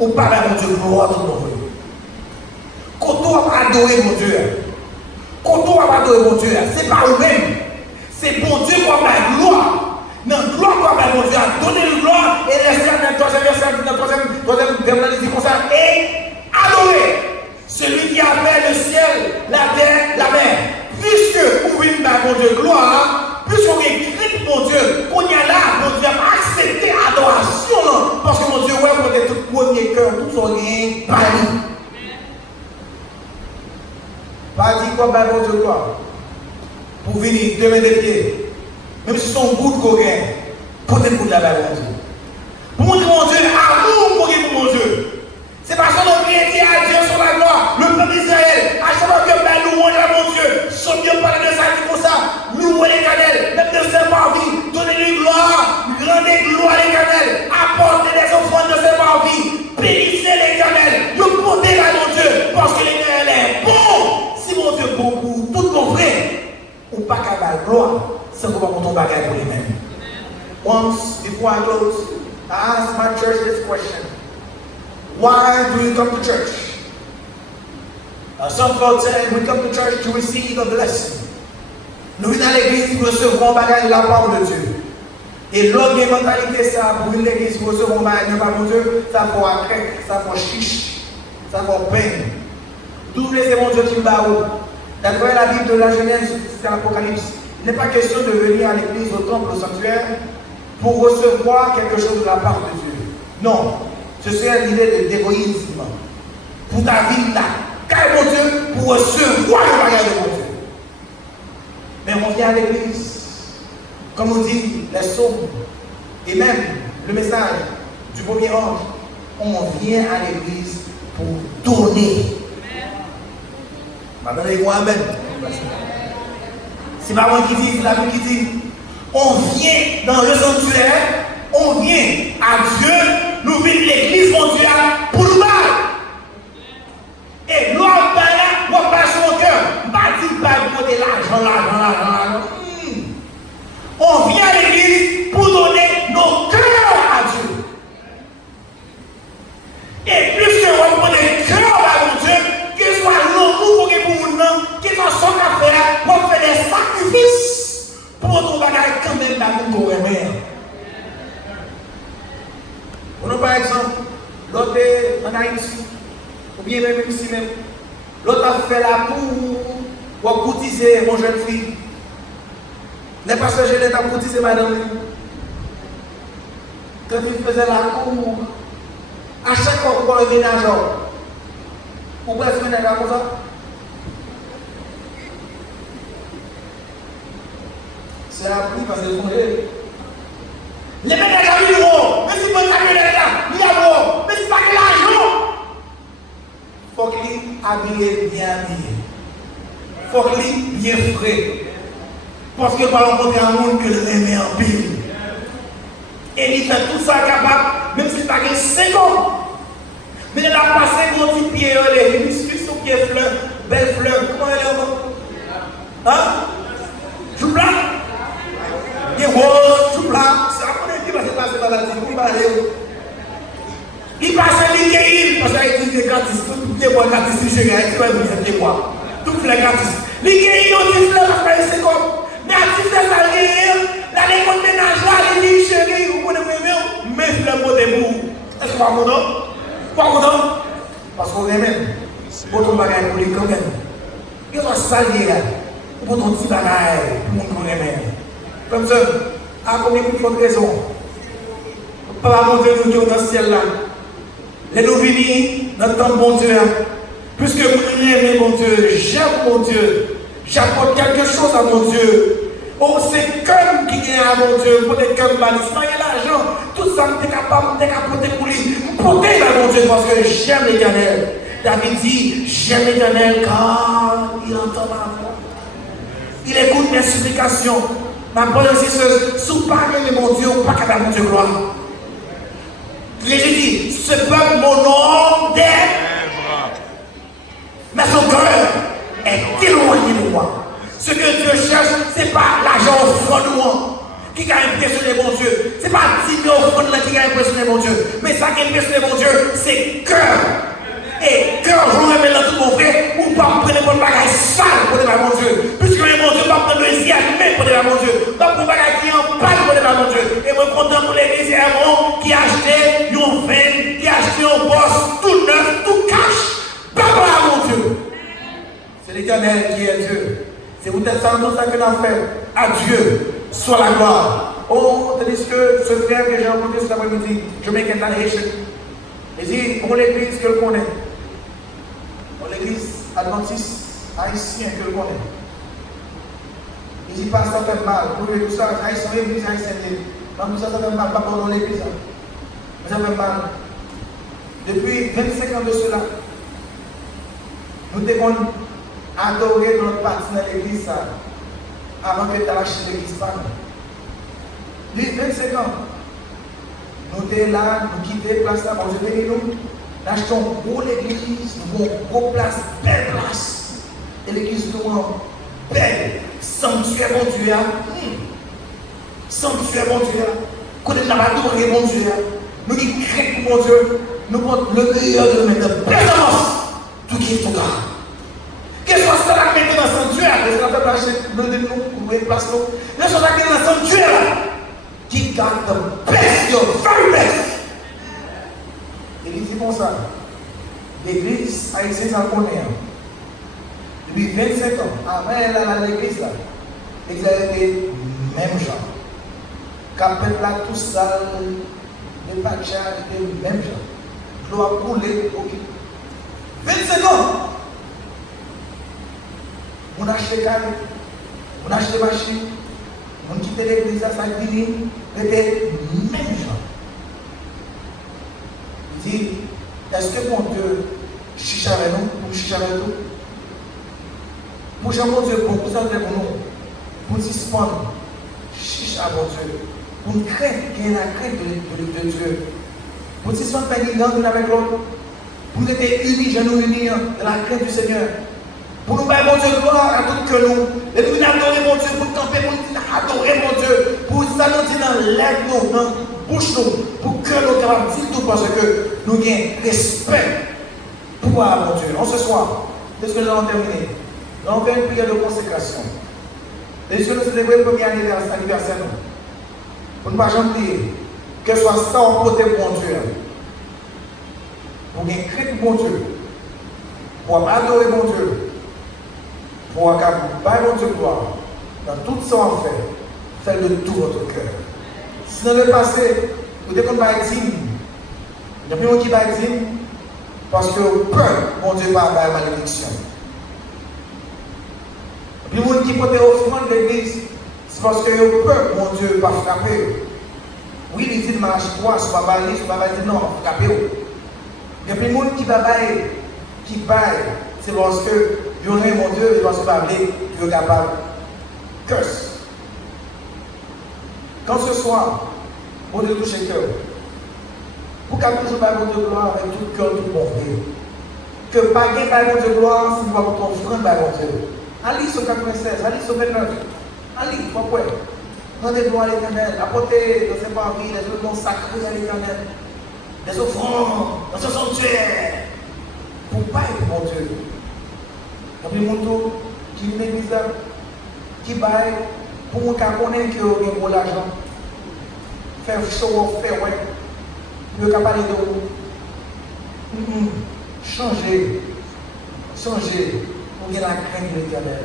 on parle à mon Dieu, gloire tout le monde. Quand on va adorer mon Dieu, c'est pas eux-mêmes, c'est bon Dieu qui va la gloire. Dans la gloire qu'on va mon Dieu, à donner le gloire, et rester dans le troisième verset, dit comme ça, et adorer celui qui a fait le ciel, la terre, la mer. Puisque vous venez dans mon Dieu gloire, puisqu'on est premier cœur, tout son lien, Paris. Pas dit quoi, ben bon Dieu, quoi. Pour venir, demain des pieds. Même si son goût de coréen, pour te goût de la balle, mon Dieu. Pour montrer mon Dieu, amour pour mon Dieu. C'est parce que l'on vient dire à Dieu sur la gloire, le peuple d'Israël, à chaque fois que nous louons mon Dieu, sans bien parler de ça, comme ça, louons l'Éternel, même de ses parvis, donnez-lui gloire, rendez gloire à l'Éternel, apportez des offrandes de ses parvis, bénissez l'Éternel, nous comptez là mon Dieu, parce que l'Éternel est bon. Si mon Dieu est bon pour tout mon frère, ou pas qu'à la gloire, c'est qu'on va monter un bagage pour lui-même. Once, before I close, I asked my church this question. Why do you come to church? Some folks say we come to church to receive a blessing. Nous venons à l'église pour recevoir un bagage de la part de Dieu. Et l'autre mentalité, ça, pour venir à l'église pour recevoir un bagage de la part de Dieu, ça faut accrète, ça faut chiche, ça faut peine. D'où c'est mon Dieu qui me bat où? D'après la Bible de la Genèse, c'est l'Apocalypse. Il n'est pas question de venir à l'église, au temple, au sanctuaire, pour recevoir quelque chose de la part de Dieu. Non. Ce serait l'idée d'égoïsme. Pour ta vie là, car mon Dieu, pour recevoir le bagage de mon Dieu. Mais on vient à l'église, comme on dit les psaumes, et même le message du premier ange, on vient à l'église pour donner. Maintenant, les mots amen. C'est pas moi qui dis, c'est la Bible qui dit. On vient dans le sanctuaire, on vient à Dieu, nous venons l'église, mon Dieu, pour nous battre. Et l'on va sur mon cœur, pas dire pas de l'argent. On vient à l'église pour donner nos cœurs à Dieu. Et plus on prend des cœurs à mon Dieu, qu'il soit l'amour pour nous, qu'il soit son affaire, on fait des sacrifices pour notre bagage quand même dans notre mère. Pour par exemple, l'autre en Haïti, ou bien même ici même, l'autre a fait la cour pour courtiser mon jeune fille. Les pasteurs jeunes ont courtisé madame. Quand il faisait la cour, à chaque fois qu'on a un ménageur, on peut faire un ménageur comme ça. C'est appris parce que c'est fondé. Les ménageurs, ils vont, mais si vous avez là, ils vont, mais si pas que l'argent. Il faut qu'il habille bien habillé. Il faut qu'il bien frais. Parce que par rencontrer un monde que le aimait en pile. Et il fait tout ça capable, même s'il n'a pas 5 ans. Mais il a passé mon petit pied, les biscuits sur pied fleur, belle fleur, comment elle est? Hein? Tout plat? Il est rose, tout plat. C'est à mon avis, parce que c'est pas la vie, il passe l'Ikei, parce qu'il dit gratis, tout les bois gratis, il dit que bois. Tout les gratis. L'Ikei, on dit fleur, parce que c'est comme. Mais à titre de ça, dans les comptes ménagères, les lignes chéries, vous connaissez mieux, mais fleur pour des bouts. Est-ce que vous êtes content? Pas content? Parce qu'on est même. Pour ton bagage pour les quand même. Il y a un salier là. Pour ton petit bagage, pour mon même. Comme ça, à combien de fois de raison? Papa, mon Dieu, nous dans le ciel là. Les nous venir dans le temps, mon Dieu. Puisque vous aimez mon Dieu, j'aime mon Dieu. J'apporte quelque chose à mon Dieu. Oh, c'est comme qui est à mon Dieu. Pour des cœurs balistes. Il y a l'argent. Tout ça, je suis capable d'apporter pour lui. Porter à mon Dieu parce que j'aime l'Éternel. David dit, j'aime l'Éternel car il entend ma voix. Il écoute mes supplications. Ma bonne sœur, sous parler de mon Dieu, pas qu'à mon Dieu gloire. Jésus dit, ce peuple, mon nom d'être, mais son cœur est éloigné de moi. Ce que Dieu cherche, ce n'est pas l'argent au fondement qui a impressionné mon Dieu. Ce n'est pas 10 000 au fondement qui a impressionné mon Dieu. Mais ça qui a impressionné mon Dieu, c'est cœur. Et cœur, je vous remets dans tout mon frère, ou pas prendre mon bagage sale pour mon Dieu. Puisque mon Dieu, pas prendre le ciel même pour mon Dieu. Pas pour bagage qui en parle pour mon Dieu. Et moi, content pour l'église qui a acheté une veine, qui a acheté un boss, tout neuf, tout cash. Pas pour mon Dieu. C'est l'Éternel qui est Dieu. C'est peut-être ça que nous avons fait. À Dieu soit la gloire. Oh, tandis que ce frère que j'ai rencontré cet après-midi, Jamaican Haitian, Il dit, pour l'église que le connaît, pour l'église adventiste haïtienne que le connaît. Il dit, pas ça fait mal, pour tout ça, haïtien, l'église haïtienne, tout ça, ça fait mal, pas pour l'église. Mais ça fait mal. Depuis 25 ans de cela, nous devons adorer notre parti dans l'église avant que tu lâches l'église par nous. Depuis 25 ans, nous sommes là, nous quittons la place là, bon Dieu bénit nous, nous achetons une grosse église, nous avons une grosse place, belle place. Et l'église nous rend belle, sanctuaire bon Dieu. Sanctuaire bon Dieu. Quand nous avons adoré bon Dieu, nous qui créons pour mon Dieu, nous prenons le meilleur de nous mettre présence, tout qui est tout là. Quelle soit ça la mettre dans le sanctuaire, les gens peuvent acheter nous, place nous. Les gens qui sont dans le sanctuaire, qui garde the best, your very best. L'église dit comme ça. L'église haïtienne, ça le connaît. Depuis 25 ans, avant elle à l'église, l'église a été même genre. Capelle là, tout ça, les pachas étaient même genre. L'eau a coulé, ok. 25 ans! On a acheté carré, on a acheté machine, on a quitté l'église, ça a fini, c'était même genre. Il dit, est-ce que mon Dieu chiche avec nous, ou chiche avec nous? Pour Jean mon Dieu, pour ça pour nous, pour suspendre, chiche à mon Dieu, pour nous craindre, qu'il y ait la crainte de Dieu, pour suspendre pas l'un avec l'autre, pour nous être unis, je nous unis dans la crainte du Seigneur. Pour nous faire mon Dieu gloire à tout que nous. Et nous adorer mon Dieu, pour camper, pour nous adorer mon Dieu, pour s'annoncer dans l'air nous, dans la bouche nous, pour que nous capables de tout parce que nous avons respect pour mon Dieu. En ce soir, c'est ce que nous allons terminer. Nous allons faire une prière de consécration. Et ce que nous célébrons le premier anniversaire, pour ne pas jamais oublier que ce soit ça en côté pour mon Dieu. Pour gagner crainte pour mon Dieu, pour adorer mon Dieu. Pour accaparer mon Dieu gloire, dans tout ce qu'on fait, faites de tout votre cœur. Si dans le passé, vous devez pas être digne, il y a plus qui va être digne, parce que peur, mon Dieu, va avoir malédiction. Il y a plus qui peut être offrande de l'église, c'est parce que peur, mon Dieu, va frapper. Oui, les îles marchent toi, soit balé, soit pas dire non, frapper. Il y a plus qui va bailler, qui baille, c'est parce que il y aurait mon Dieu, il doit se parler, il est capable. Curse. Quand ce soir, mon Dieu touche le cœur, pour qu'à toujours par mon Dieu gloire avec tout cœur, tout mon Dieu. Que pas gagner par mon Dieu gloire, si nous avons ton frère par mon Dieu. Allez sur 96, allez sur 29. Allez, pourquoi? Rendez gloire à l'Éternel, apportez dans ses parvis des œuvres sacrés à l'Éternel, des offrandes dans ce sanctuaire, pour pas être mon Dieu. Il y a des gens qui sont bizarres, qui baillent pour qu'on connaisse qu'ils ont de l'argent. Faire show, faire ouais. Ils ne parler de vous. Changer. Pour gagner la crainte de l'Éternel.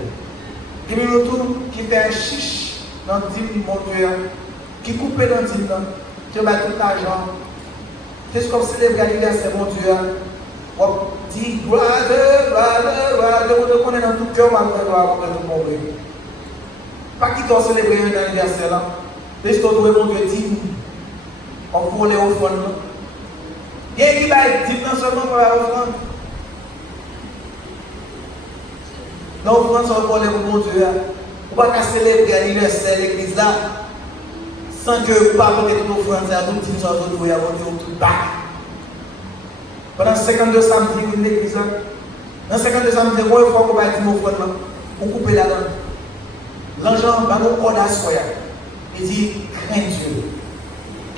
Il y a des gens qui font un chiche dans le dîme, mon Dieu, qui coupent dans le dîme, qui ont tout l'argent. C'est comme célébrer l'anniversaire, mon Dieu. On dit gloire, on connaît dans tout cœur, malgré gloire, on tout le monde. Pas qui doit célébrer un anniversaire là. Juste on doit mon Dieu dire, on vole les offrandes. Il y a qui va dire non seulement pour la offrande. L'offrande sont volées pour mon Dieu. On ne peut pas célébrer l'anniversaire de l'église là sans que vous ne parlez de toute offrande, à nous disons à vous, tout bas. Pendant 52 samedis, vous venez à l'église. Dans 52 samedis, vous voyez qu'on va dire mon frère, on coupe la langue. L'argent va nous audace. Il dit, crains Dieu.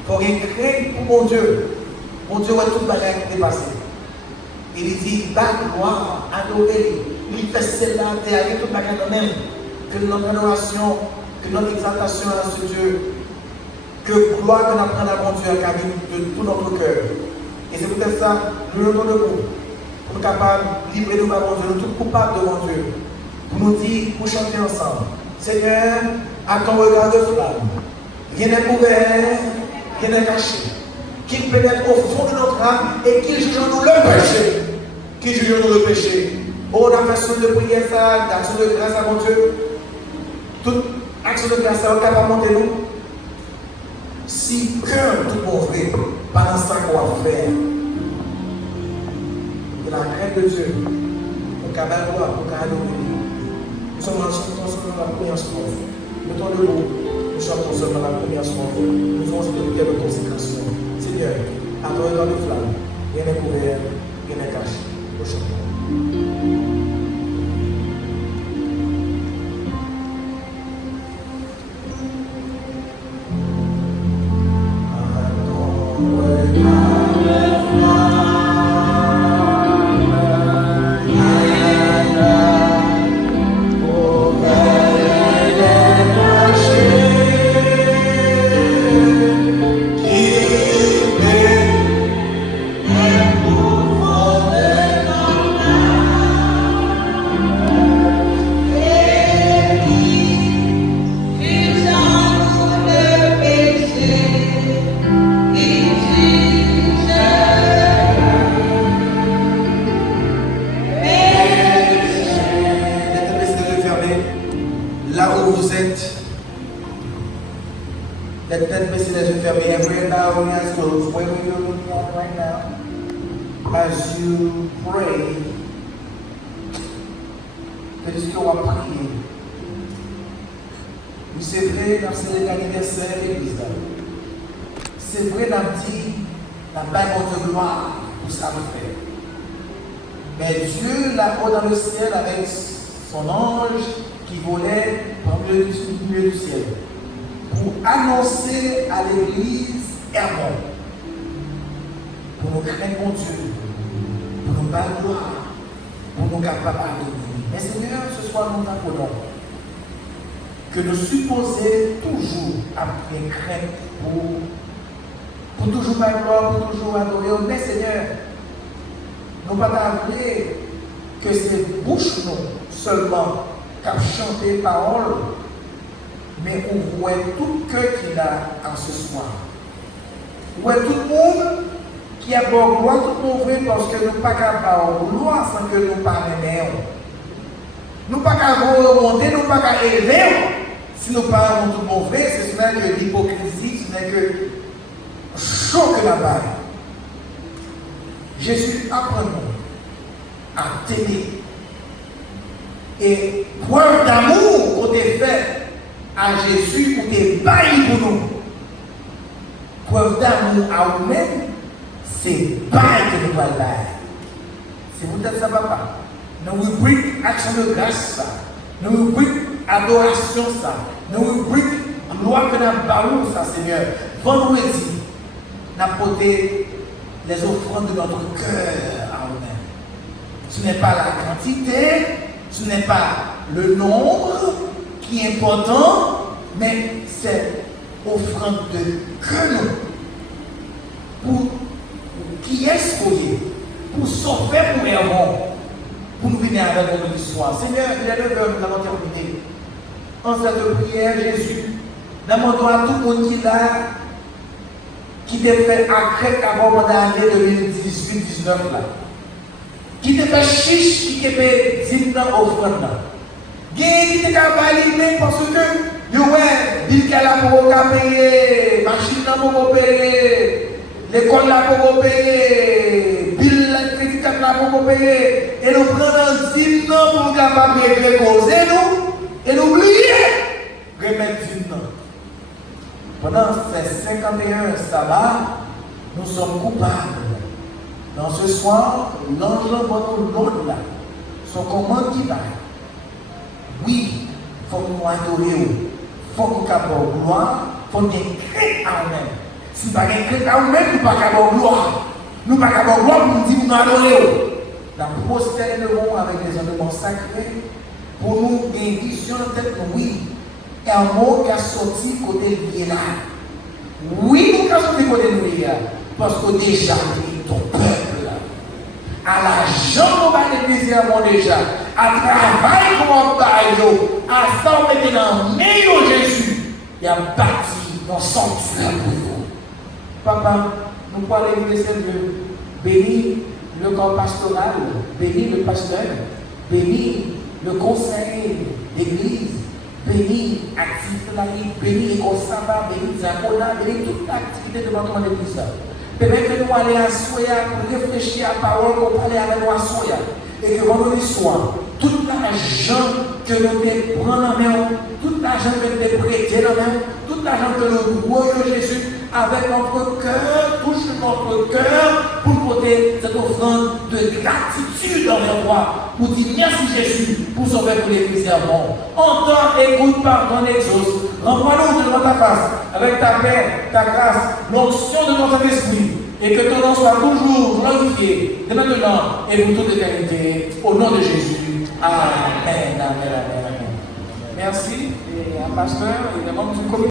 Pour craindre pour mon Dieu. Mon Dieu va tout le bagage dépasser. Il dit, bat gloire, adorez-le. Il fait cela, avec tout le bagage de même. Que notre adoration, que notre exaltation à ce Dieu, que gloire que nous apprenons à mon Dieu de tout notre cœur. Et c'est peut-être ça, nous le donnons pour nous capables de livrer nous à mon Dieu, nous tous coupables de mon Dieu, pour nous dire, pour chanter ensemble. Seigneur, à ton regard de flamme, rien n'est couvert, rien n'est caché. qu'il pénètre au fond de notre âme et qu'il juge en nous le péché. Qu'il juge en nous le péché. Oh, la façon de prier ça, d'action de grâce à mon Dieu. Toute action de grâce à capable de monter nous. Si cœur tout bon vrai, pendant ça qu'on va faire, de la crainte de Dieu, pour qu'à la gloire, pour qu'à adorer. Nous sommes ensemble dans la première soirée. Mettons le mot, nous sommes ensemble dans la première soirée. Nous faisons cette prière de consécration. Seigneur, adorez dans les flammes. Rien n'est couvert, rien n'est caché. Au chant. Que nous supposer toujours après crainte pour toujours faire gloire, pour toujours adorer. Mais Seigneur, nous ne pouvons pas rappeler que c'est bouche nous seulement qui a chanté parole, mais on voit tout cœur qu'il a en ce soir. On voit tout le monde qui a bon gloire, tout le monde vrai parce que nous ne pouvons pas avoir gloire sans que nous ne parlions. Nous ne pouvons pas remonter, nous ne pouvons pas élever. Si nous parlons tout le monde vrai, ce n'est que l'hypocrisie, ce n'est que chaud que la balle. Jésus apprend-nous à t'aimer. Et preuve d'amour qu'on t'a fait à Jésus, qu'on t'a baillé pour nous. Preuve d'amour à vous-même, c'est bail que nous allons bailler. C'est peut-être ça, papa. Nous rubrique action de grâce, ça. Nous rubrique adoration, ça. Nous rubrique gloire que nous avons, ça, Seigneur. Vendredi, nous avons porté les offrandes de notre cœur à nous-mêmes. Ce n'est pas la quantité, ce n'est pas le nombre qui est important, mais c'est offrande de cœur. Pour qui est-ce qu'on est? Pour sauver pour Hermon. Pour nous venir avec notre histoire. Seigneur, il est 9h, nous avons terminé. En cette prière, Jésus, demandons à tout le monde qui l'a, qui t'a fait à crête avant l'année 2018-19 là. Qui t'a fait chiche, qui t'a fait 10 ans offrande là. Qui t'a validé parce que, ouais, bill qu'elle a pour payer, machine pour payer, l'école là pour payer, bill là pour payer, et nous prenons 10 ans pour capable de régler causer nous, et nous oublier, remettre 10 ans. Pendant ces 51 sabbats, nous sommes coupables. Dans ce soir, l'ange de l'autre là, son commande qui va. Oui, il faut que nous adorions, il faut que nous ayons gloire, il faut que nous ayons à nous-mêmes. Si nous n'avons pas créé à nous-mêmes, nous ne pouvons pas avoir gloire. Nous ne pouvons pas avoir gloire pour nous dire que nous adorons. Nous prosternerons avec des éléments sacrés pour nous gagner une vision de tête, oui. Et un mot qui a sorti côté de là. Oui, nous avons sorti côté de là. Parce que déjà, ton peuple, à la jambe de l'église, déjà, à travail comme un à ça, on était dans le meilleur Jésus. Il a bâti dans son sanctuaire pour nous. Papa, nous pouvons aller écouter cette Dieu. Bénis le corps pastoral, bénis le pasteur, bénis le conseil d'église, bénis actif de la vie, bénis l'école sabbat, bénis Zakola, bénis toute l'activité de notre église. Permettez que nous allions à Soya pour réfléchir à la parole qu'on parlait avec nous à Soya. Et que vendredi soir, tout l'argent que nous prenons en main, tout l'argent que nous prêtons en main, tout l'argent que nous voyons Jésus, avec notre cœur, touche notre cœur pour porter cette offrande de gratitude envers toi, pour dire merci Jésus pour sauver pour l'église et monde. Entends, écoute, pardonne, exauce. Renvoie-nous devant ta face avec ta paix, ta grâce, l'onction de ton Saint-Esprit. Et que ton nom soit toujours glorifié, dès maintenant et pour toute éternité. Au nom de Jésus. Amen, amen, amen, amen. Merci. Et un pasteur et des membres du comité.